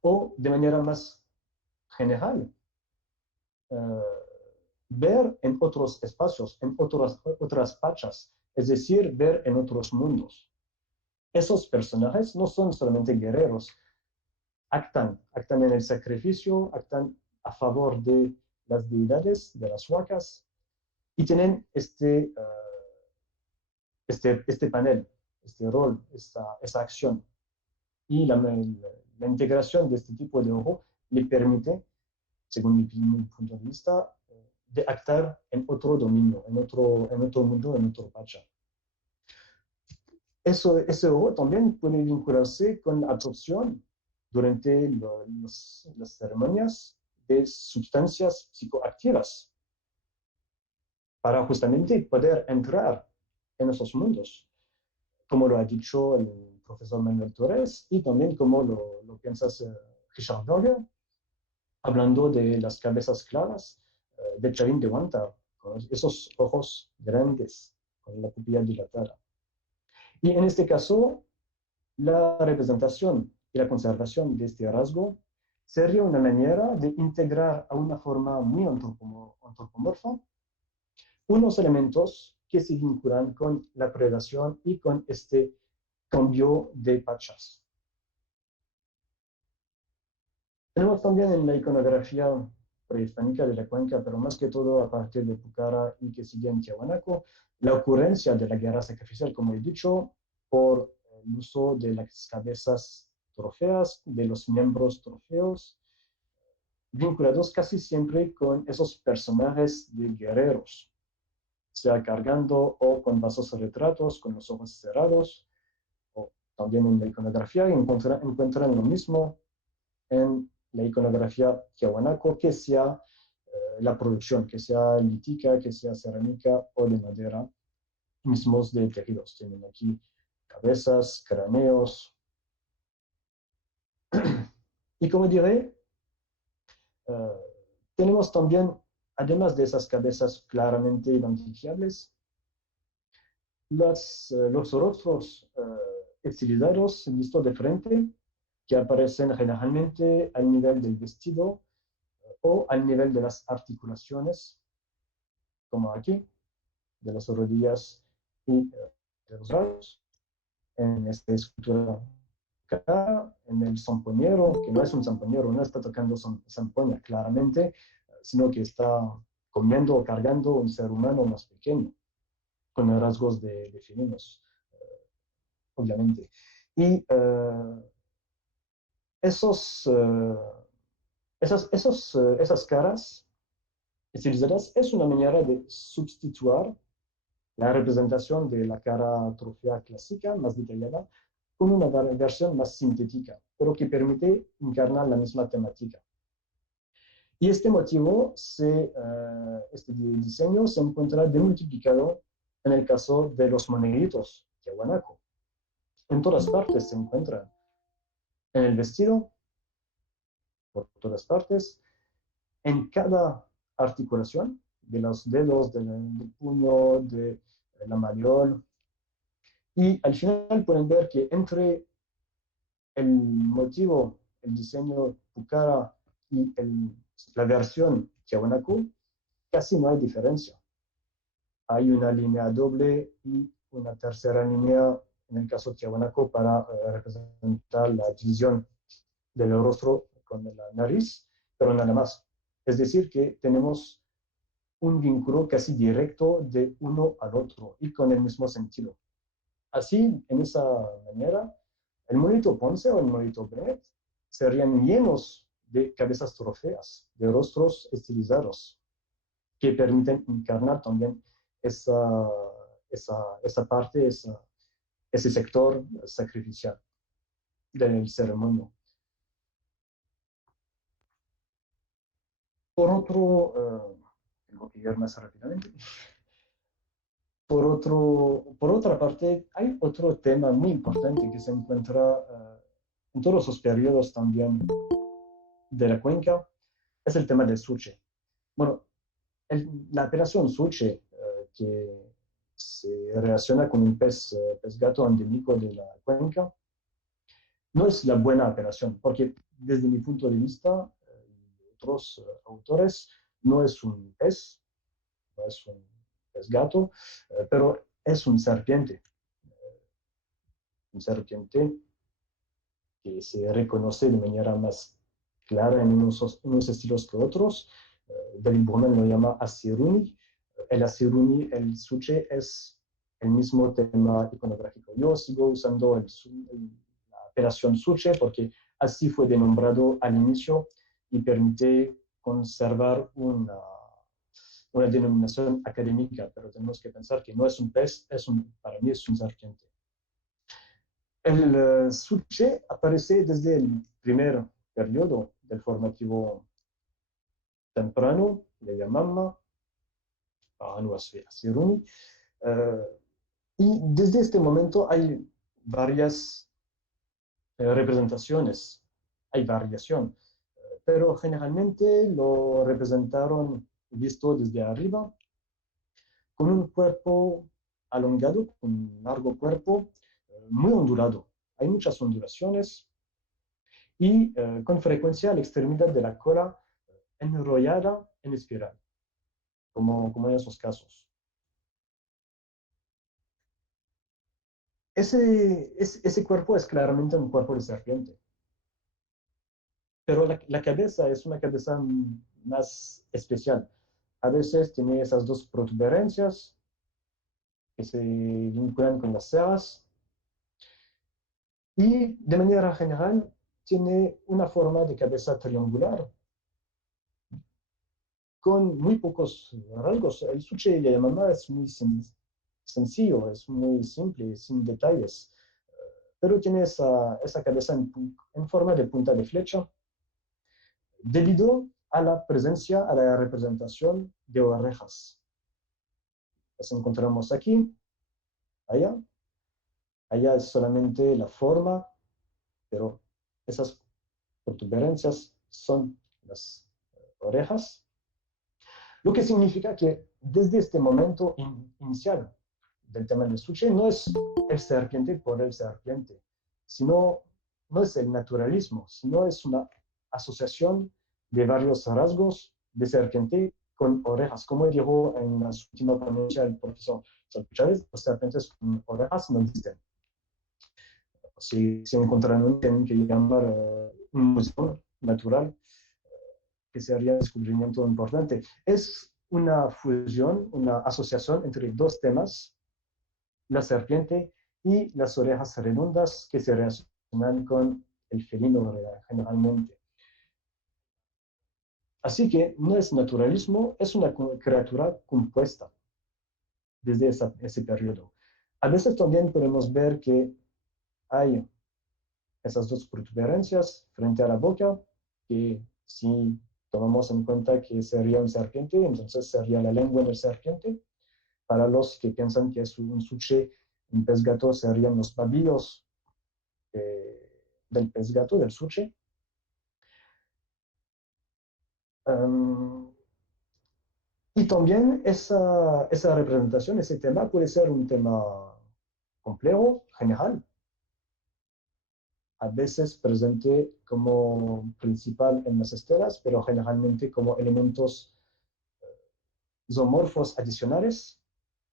o de manera más general, ver en otros espacios, en otras fachas, es decir, ver en otros mundos. Esos personajes no son solamente guerreros, actan en el sacrificio, actan a favor de las deidades, de las huacas, y tienen este panel, este rol, esa acción. Y la integración de este tipo de ojo le permite, según mi punto de vista, de actar en otro dominio, en otro mundo, en otro pacha. Ese ojo también puede vincularse con la absorción durante las ceremonias de sustancias psicoactivas para justamente poder entrar en esos mundos, como lo ha dicho el profesor Manuel Torres y también como lo piensas Richard Berger, hablando de las cabezas claras de Chavín de Huántar, con esos ojos grandes, con la pupila dilatada. Y en este caso, la representación y la conservación de este rasgo sería una manera de integrar a una forma muy antropomorfa unos elementos que se vinculan con la predación y con este cambio de pachas. Tenemos también en la iconografía prehispánica de la cuenca, pero más que todo a partir de Pucara y que sigue en Tiahuanaco, la ocurrencia de la guerra sacrificial, como he dicho, por el uso de las cabezas trofeas, de los miembros trofeos, vinculados casi siempre con esos personajes de guerreros, sea cargando o con vasos retratos, con los ojos cerrados, o también en la iconografía encuentran lo mismo en la iconografía tiahuanaco, que sea la producción, que sea lítica, que sea cerámica o de madera, mismos de tejidos. Tienen aquí cabezas, cráneos. Y como diré, tenemos también, además de esas cabezas claramente identificables, los rostros estilizados vistos de frente, que aparecen generalmente al nivel del vestido o al nivel de las articulaciones, como aquí, de las rodillas y de los brazos. En esta escultura acá, en el zampoñero, que no es un zampoñero, no está tocando zampoña claramente, sino que está comiendo o cargando un ser humano más pequeño, con rasgos de felinos, obviamente. Y esas caras estilizadas es una manera de sustituir la representación de la cara trofea clásica, más detallada, con una versión más sintética, pero que permite encarnar la misma temática. Y este motivo, este diseño se encuentra demultiplicado en el caso de los monolitos Tiahuanaco. En todas partes se encuentran. En el vestido, por todas partes, en cada articulación de los dedos, del puño, de la mayol. Y al final pueden ver que entre el motivo, el diseño Pucara y la versión Tiahuanaco, casi no hay diferencia. Hay una línea doble y una tercera línea en el caso Tiahuanaco para representar la división del rostro con la nariz, pero nada más. Es decir, que tenemos un vínculo casi directo de uno al otro y con el mismo sentido. Así, en esa manera, el monito Ponce o el monito Bennett serían llenos de cabezas trofeas, de rostros estilizados, que permiten encarnar también esa parte, ese sector sacrificial del ceremonio. Por otro, tengo que ir más rápidamente. Por otra parte, hay otro tema muy importante que se encuentra en todos los periodos también de la cuenca, es el tema del suche. Bueno, la apelación suche, que se relaciona con un pez gato endémico de la cuenca, no es la buena apelación, porque desde mi punto de vista, de otros autores, no es un pez, no es un pez gato, pero es un serpiente que se reconoce de manera más clara en unos estilos que otros. David Bruman lo llama asiruni. El asiruni, el suche, es el mismo tema iconográfico. Yo sigo usando la operación suche porque así fue denombrado al inicio y permite conservar una denominación académica, pero tenemos que pensar que no es un pez, para mí es un serpiente. El suche aparece desde el primer periodo del formativo temprano, le llamamos Asiruni, y desde este momento hay varias representaciones, hay variación, pero generalmente lo representaron visto desde arriba, con un cuerpo alongado, con un largo cuerpo, muy ondulado. Hay muchas ondulaciones y con frecuencia la extremidad de la cola enrollada en espiral, como en esos casos. Ese cuerpo es claramente un cuerpo de serpiente, pero la cabeza es una cabeza más especial. A veces tiene esas dos protuberancias que se vinculan con las cejas y de manera general tiene una forma de cabeza triangular con muy pocos rasgos. El suche de mamá es muy sencillo, es muy simple, sin detalles, pero tiene esa cabeza en forma de punta de flecha debido a la presencia, a la representación de orejas. Las encontramos aquí, allá, Allá es solamente la forma, pero esas protuberancias son las orejas, lo que significa que desde este momento inicial del tema del sushi no es el serpiente por el serpiente, sino no es el naturalismo, sino es una asociación de varios rasgos de serpiente con orejas. Como dijo en la última ponencia el profesor Chávez, los serpientes con orejas no existen. Si encontraron, tienen que llamar un museo natural, que sería un descubrimiento importante. Es una fusión, una asociación entre dos temas, la serpiente y las orejas redondas que se relacionan con el felino generalmente. Así que no es naturalismo, es una criatura compuesta desde ese periodo. A veces también podemos ver que hay esas dos protuberancias frente a la boca, que si tomamos en cuenta que sería un serpiente, entonces sería la lengua del serpiente. Para los que piensan que es un suche, un pez gato, serían los babillos del pez gato, del suche. Um, y también esa representación, ese tema puede ser un tema complejo, general, a veces presente como principal en las esteras, pero generalmente como elementos zoomorfos adicionales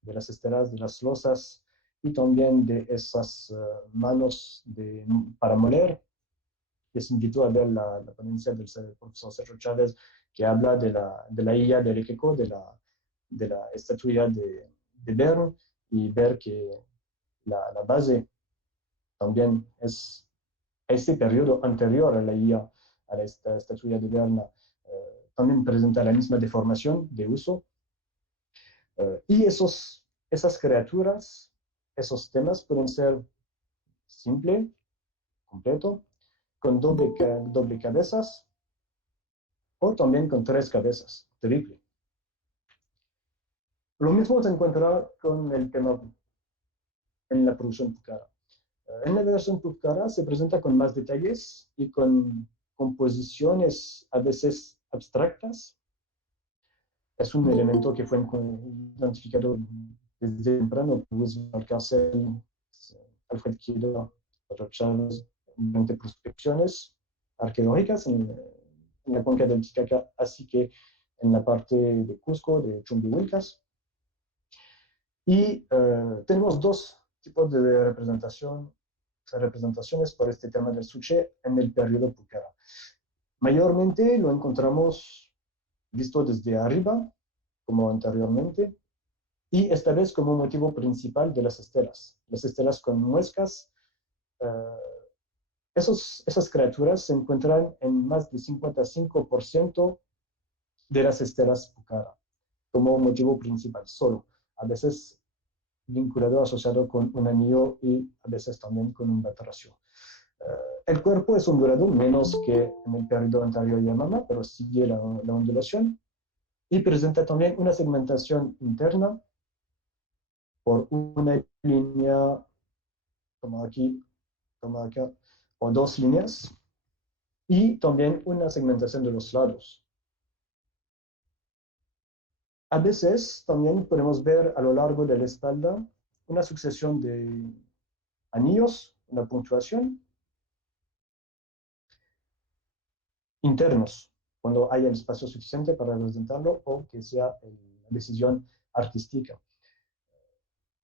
de las esteras, de las losas y también de esas manos para moler. Les invito a ver la ponencia del profesor Sergio Chávez, que habla de la IA de Requeco, de la estatua de Bern, y ver que la base también es este periodo anterior a la IA, a esta estatua de Berna, también presenta la misma deformación de uso. Y esas criaturas, esos temas pueden ser simple, completo, con doble cabezas o también con tres cabezas, triple. Lo mismo se encuentra con el tema en la producción Pucara. En la versión Pucara se presenta con más detalles y con composiciones a veces abstractas. Es un elemento que fue identificado desde temprano por Luis Valcárcel, Alfred Kieler, Chávez, mediante prospecciones arqueológicas en la cuenca del Titicaca, así que en la parte de Cusco, de Chumbivilcas. Y tenemos dos tipos de representaciones por este tema del suche en el periodo Pucara. Mayormente lo encontramos visto desde arriba, como anteriormente, y esta vez como motivo principal de las estelas. Las estelas con muescas, esas criaturas se encuentran en más del 55% de las estelas Pucara, como motivo principal solo. A veces vinculado, asociado con un anillo y a veces también con un batracio. El cuerpo es ondulado menos que en el periodo anterior de mama, pero sigue la ondulación y presenta también una segmentación interna por una línea, como aquí, como acá, o dos líneas, y también una segmentación de los lados. A veces también podemos ver a lo largo de la espalda una sucesión de anillos, una puntuación internos, cuando haya el espacio suficiente para representarlo o que sea la decisión artística.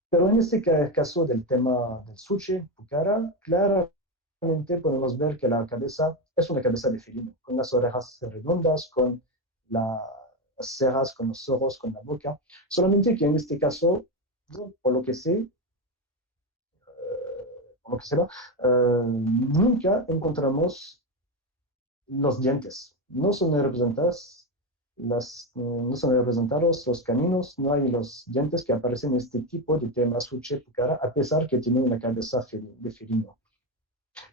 Pero en este caso del tema del sushi, Pucara, claramente podemos ver que la cabeza es una cabeza de felino, con las orejas redondas, con las cejas, con los ojos, con la boca. Solamente que en este caso, por lo que sé, nunca encontramos los dientes. No son representados no son representados los caninos, no hay los dientes que aparecen en este tipo de tema suche pucara, a pesar que tiene una cabeza de felino.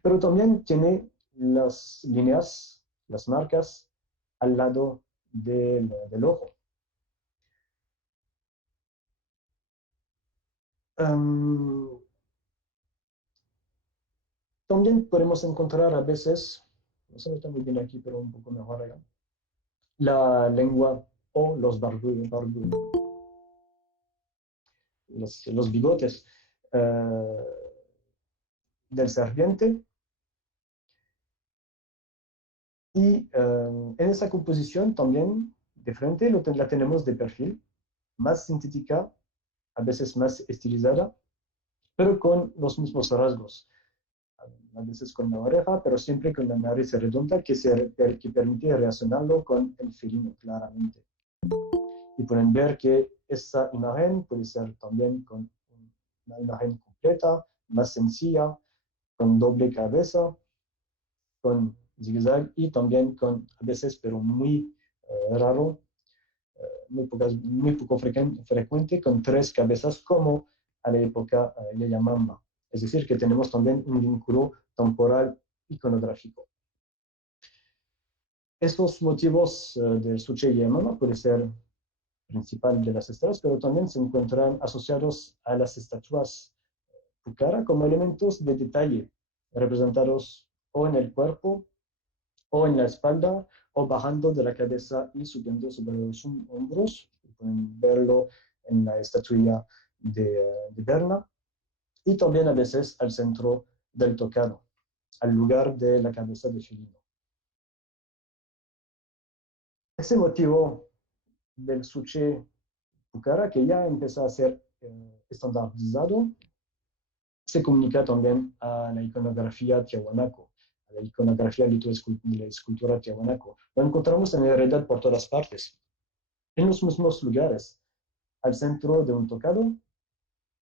Pero también tiene las líneas, las marcas al lado del ojo. Um, También podemos encontrar a veces, no se nota muy bien aquí, pero un poco mejor acá, la lengua o los bigotes del serpiente. Y en esa composición también de frente la tenemos de perfil, más sintética, a veces más estilizada, pero con los mismos rasgos. A veces con la oreja, pero siempre con la nariz redonda que permite relacionarlo con el felino claramente. Y pueden ver que esta imagen puede ser también con una imagen completa, más sencilla, con doble cabeza, con zigzag y también con, a veces, pero muy raro, muy poco frecuente, con tres cabezas como a la época de Yamama. Es decir, que tenemos también un vínculo temporal iconográfico. Estos motivos del Suche y Yamama pueden ser principal de las estatuas, pero también se encuentran asociados a las estatuas Pucara como elementos de detalle, representados o en el cuerpo, o en la espalda, o bajando de la cabeza y subiendo sobre los hombros. Pueden verlo en la estatua de Berna, y también a veces al centro del tocado, al lugar de la cabeza de felino. Ese motivo del Suche Pucara, que ya empieza a ser estandarizado, se comunica también a la iconografía tiahuanaco, a la iconografía de la escultura tiahuanaco. Lo encontramos en realidad por todas partes, en los mismos lugares, al centro de un tocado,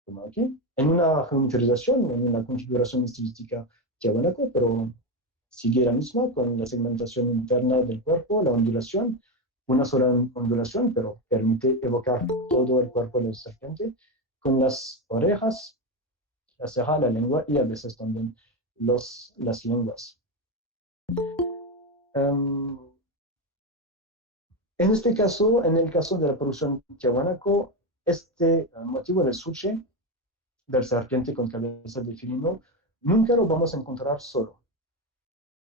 como aquí, en una geometrización, en una configuración estilística tiahuanaco, pero sigue la misma con la segmentación interna del cuerpo, la ondulación, una sola ondulación, pero permite evocar todo el cuerpo del serpiente, con las orejas, la ceja, la lengua y a veces también las lenguas. En este caso, en el caso de la producción tiahuanaco, este motivo del suche, del serpiente con cabeza de felino, nunca lo vamos a encontrar solo.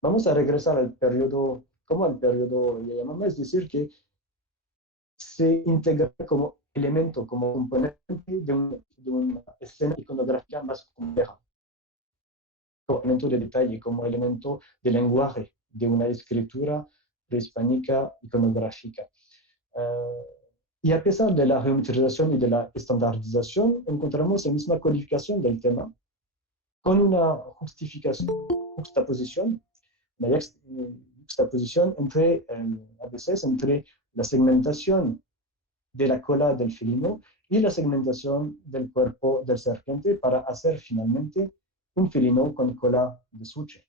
Vamos a regresar al periodo, como al periodo de Yamama, es decir, que se integra como elemento, como componente de una escena iconográfica más compleja, como elemento de detalle, como elemento de lenguaje de una escritura prehispánica iconográfica. Y a pesar de la geometrización y de la estandarización, encontramos la misma codificación del tema, con una juxtaposición entre, a veces, entre la segmentación de la cola del felino y la segmentación del cuerpo del serpiente para hacer finalmente un felino con cola de suche.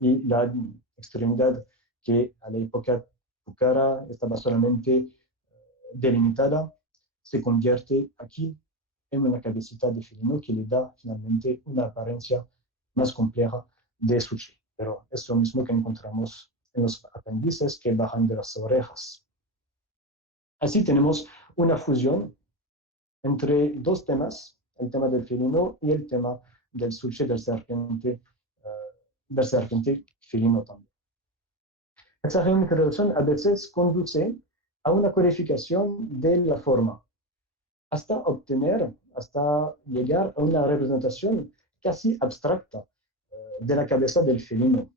Y la extremidad que a la época Pucara estaba solamente delimitada, se convierte aquí en una cabecita de felino que le da finalmente una apariencia más compleja de sushi. Pero es lo mismo que encontramos en los apéndices que bajan de las orejas. Así tenemos una fusión entre dos temas, el tema del felino y el tema del sushi del serpiente felino también. Esa geometrización a veces conduce a una codificación de la forma, hasta llegar a una representación casi abstracta de la cabeza del felino.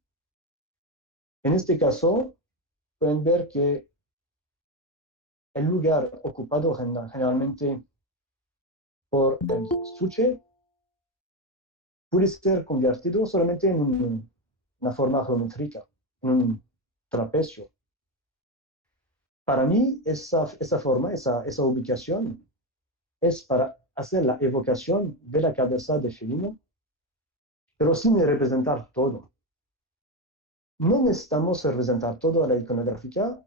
En este caso, pueden ver que el lugar ocupado generalmente por el suche puede ser convertido solamente en una forma geométrica, en un trapecio. Para mí, esa forma, esa ubicación, es para hacer la evocación de la cabeza de felino, pero sin representar todo. No necesitamos representar todo a la iconografía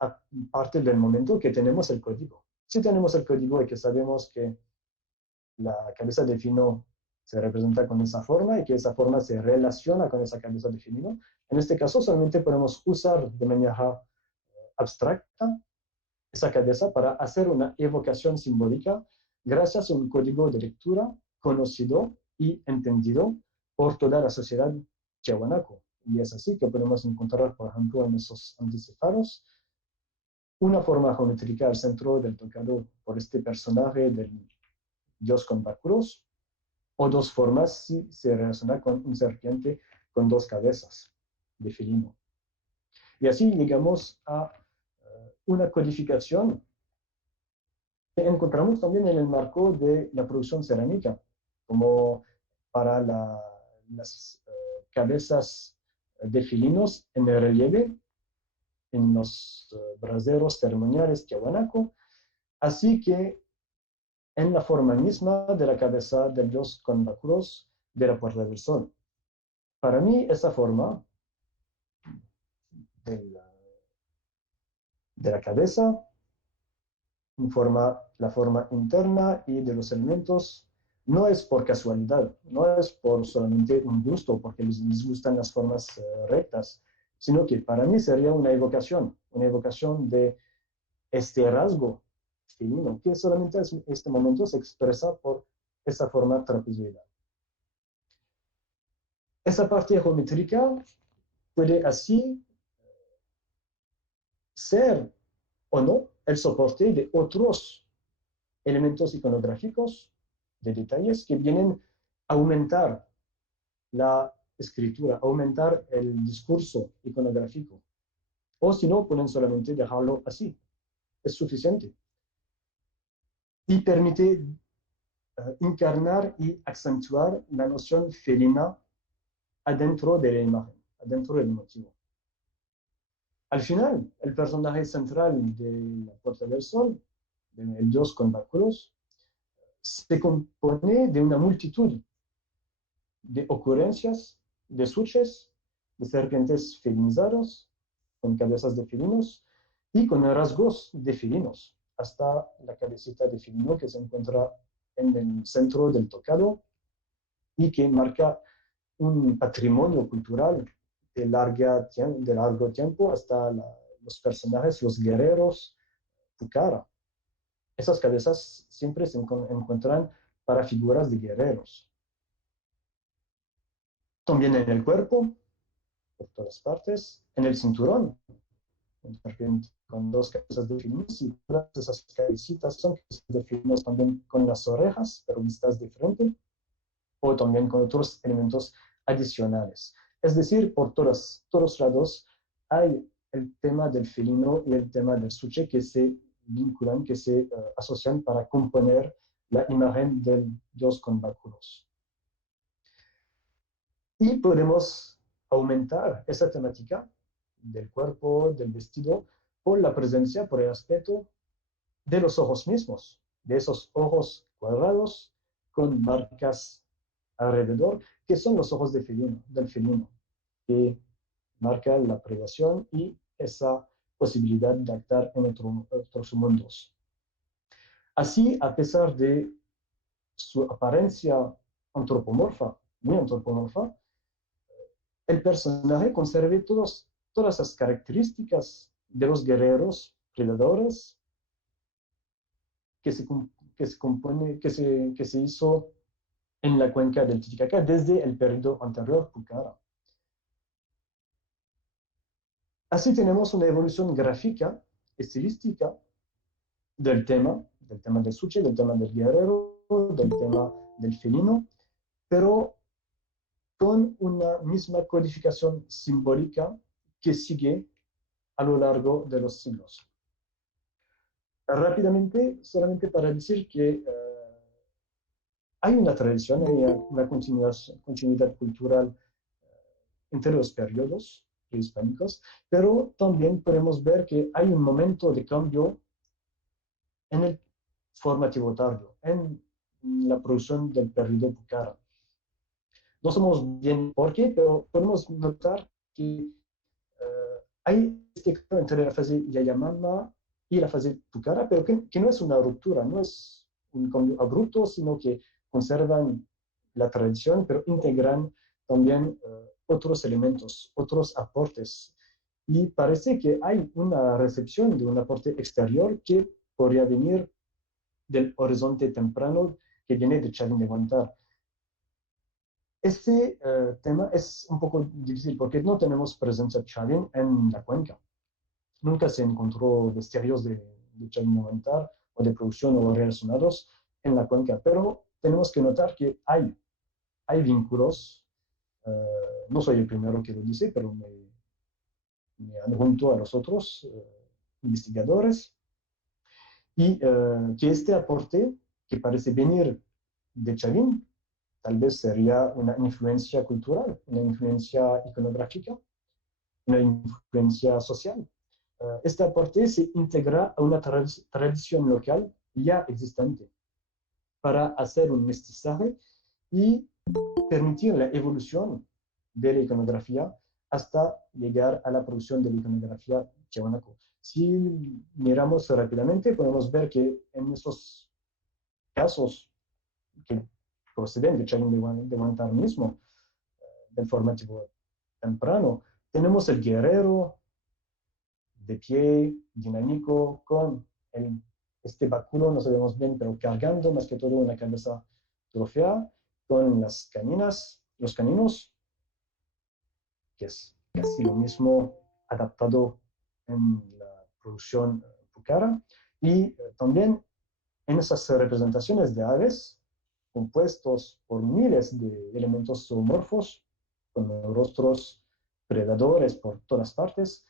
a partir del momento que tenemos el código. Si tenemos el código y que sabemos que la cabeza de felino se representa con esa forma y que esa forma se relaciona con esa cabeza de felino, en este caso solamente podemos usar de manera abstracta esa cabeza para hacer una evocación simbólica gracias a un código de lectura conocido y entendido por toda la sociedad tiahuanaco. Y es así que podemos encontrar, por ejemplo, en esos anticefalos, una forma geométrica al centro del tocado por este personaje del dios con báculos, o dos formas si se relaciona con un serpiente con dos cabezas de felino. Y así llegamos a una codificación que encontramos también en el marco de la producción cerámica, como para las cabezas de felinos en el relieve, en los braseros ceremoniales tiahuanaco, así que en la forma misma de la cabeza del dios con báculos de la Puerta del Sol. Para mí, esa forma de la cabeza, la forma interna y de los elementos, no es por casualidad, no es por solamente un gusto, porque les gustan las formas rectas, sino que para mí sería una evocación de este rasgo felino, que solamente en este momento se expresa por esa forma trapezoidal. Esa parte geométrica puede así ser o no el soporte de otros elementos iconográficos, de detalles que vienen a aumentar la escritura, aumentar el discurso iconográfico. O si no, pueden solamente dejarlo así. Es suficiente. Y permite encarnar y acentuar la noción felina adentro de la imagen, adentro del motivo. Al final, el personaje central de la Puerta del Sol, el dios con báculos, se compone de una multitud de ocurrencias, de suches, de serpientes felinizadas, con cabezas de felinos y con rasgos de felinos, hasta la cabecita de felino que se encuentra en el centro del tocado y que marca un patrimonio cultural de largo tiempo hasta los personajes, los guerreros, Pucara. Esas cabezas siempre se encuentran para figuras de guerreros. También en el cuerpo, por todas partes, en el cinturón, con dos cabezas de felinos, y todas esas cabecitas son cabezas de felinos también con las orejas, pero vistas de frente, o también con otros elementos adicionales. Es decir, por todos lados hay el tema del felino y el tema del suche que se vinculan, que se asocian para componer la imagen del dios con báculos. Y podemos aumentar esa temática del cuerpo, del vestido, por la presencia, por el aspecto de los ojos mismos, de esos ojos cuadrados con marcas alrededor, que son los ojos del felino, que marcan la predación y esa posibilidad de actuar en otros mundos. Así, a pesar de su apariencia antropomorfa, muy antropomorfa, el personaje conserva todas las características de los guerreros predadores que se hizo en la cuenca del Titicaca desde el periodo anterior Pucara. Así tenemos una evolución gráfica, estilística del tema del suche, del tema del guerrero, del tema del felino, pero con una misma codificación simbólica que sigue a lo largo de los siglos. Rápidamente, solamente para decir que hay una tradición, hay una continuidad cultural entre los periodos prehispánicos, pero también podemos ver que hay un momento de cambio en el formativo tardío, en la producción del periodo Pucara. No sabemos bien por qué, pero podemos notar que hay este cambio entre la fase Yayamama y la fase Pucara, pero que no es una ruptura, no es un cambio abrupto, sino que conservan la tradición, pero integran también otros elementos, otros aportes. Y parece que hay una recepción de un aporte exterior que podría venir del horizonte temprano que viene de Chalín de Huántar. Este tema es un poco difícil porque no tenemos presencia Chavin en la cuenca. Nunca se encontró vestigos de Chavin noventar o de producción o relacionados en la cuenca, pero tenemos que notar que hay vínculos. No soy el primero que lo dice, pero me adjunto a los otros investigadores y que este aporte que parece venir de Chavin tal vez sería una influencia cultural, una influencia iconográfica, una influencia social. Este aporte se integra a una tradición local ya existente para hacer un mestizaje y permitir la evolución de la iconografía hasta llegar a la producción de la iconografía tiahuanaco. Si miramos rápidamente, podemos ver que en esos casos que proceden de Chavin de Huántar mismo, del formativo temprano, tenemos el guerrero de pie, dinámico, con este báculo, no sabemos bien, pero cargando más que todo una cabeza trofeada, con las caninas, los caninos, que es casi lo mismo adaptado en la producción pucara, y también en esas representaciones de aves, compuestos por miles de elementos zoomorfos, con rostros predadores por todas partes,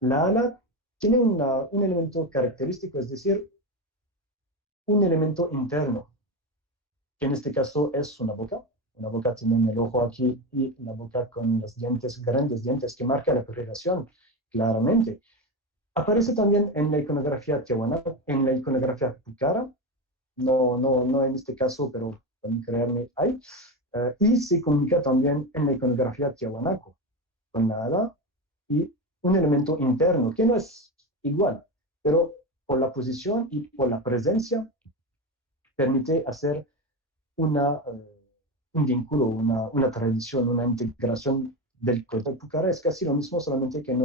la ala tiene un elemento característico, es decir, un elemento interno, que en este caso es una boca. Una boca tiene el ojo aquí y la boca con los dientes, grandes dientes, que marca la correlación claramente. Aparece también en la iconografía tiahuana, en la iconografía pucara, no en este caso, pero pueden creerme, hay. Y se comunica también en la iconografía tiahuanaco, con la ala y un elemento interno, que no es igual, pero por la posición y por la presencia permite hacer un vínculo, una tradición, una integración del cuerpo pucara. Es casi lo mismo, solamente que no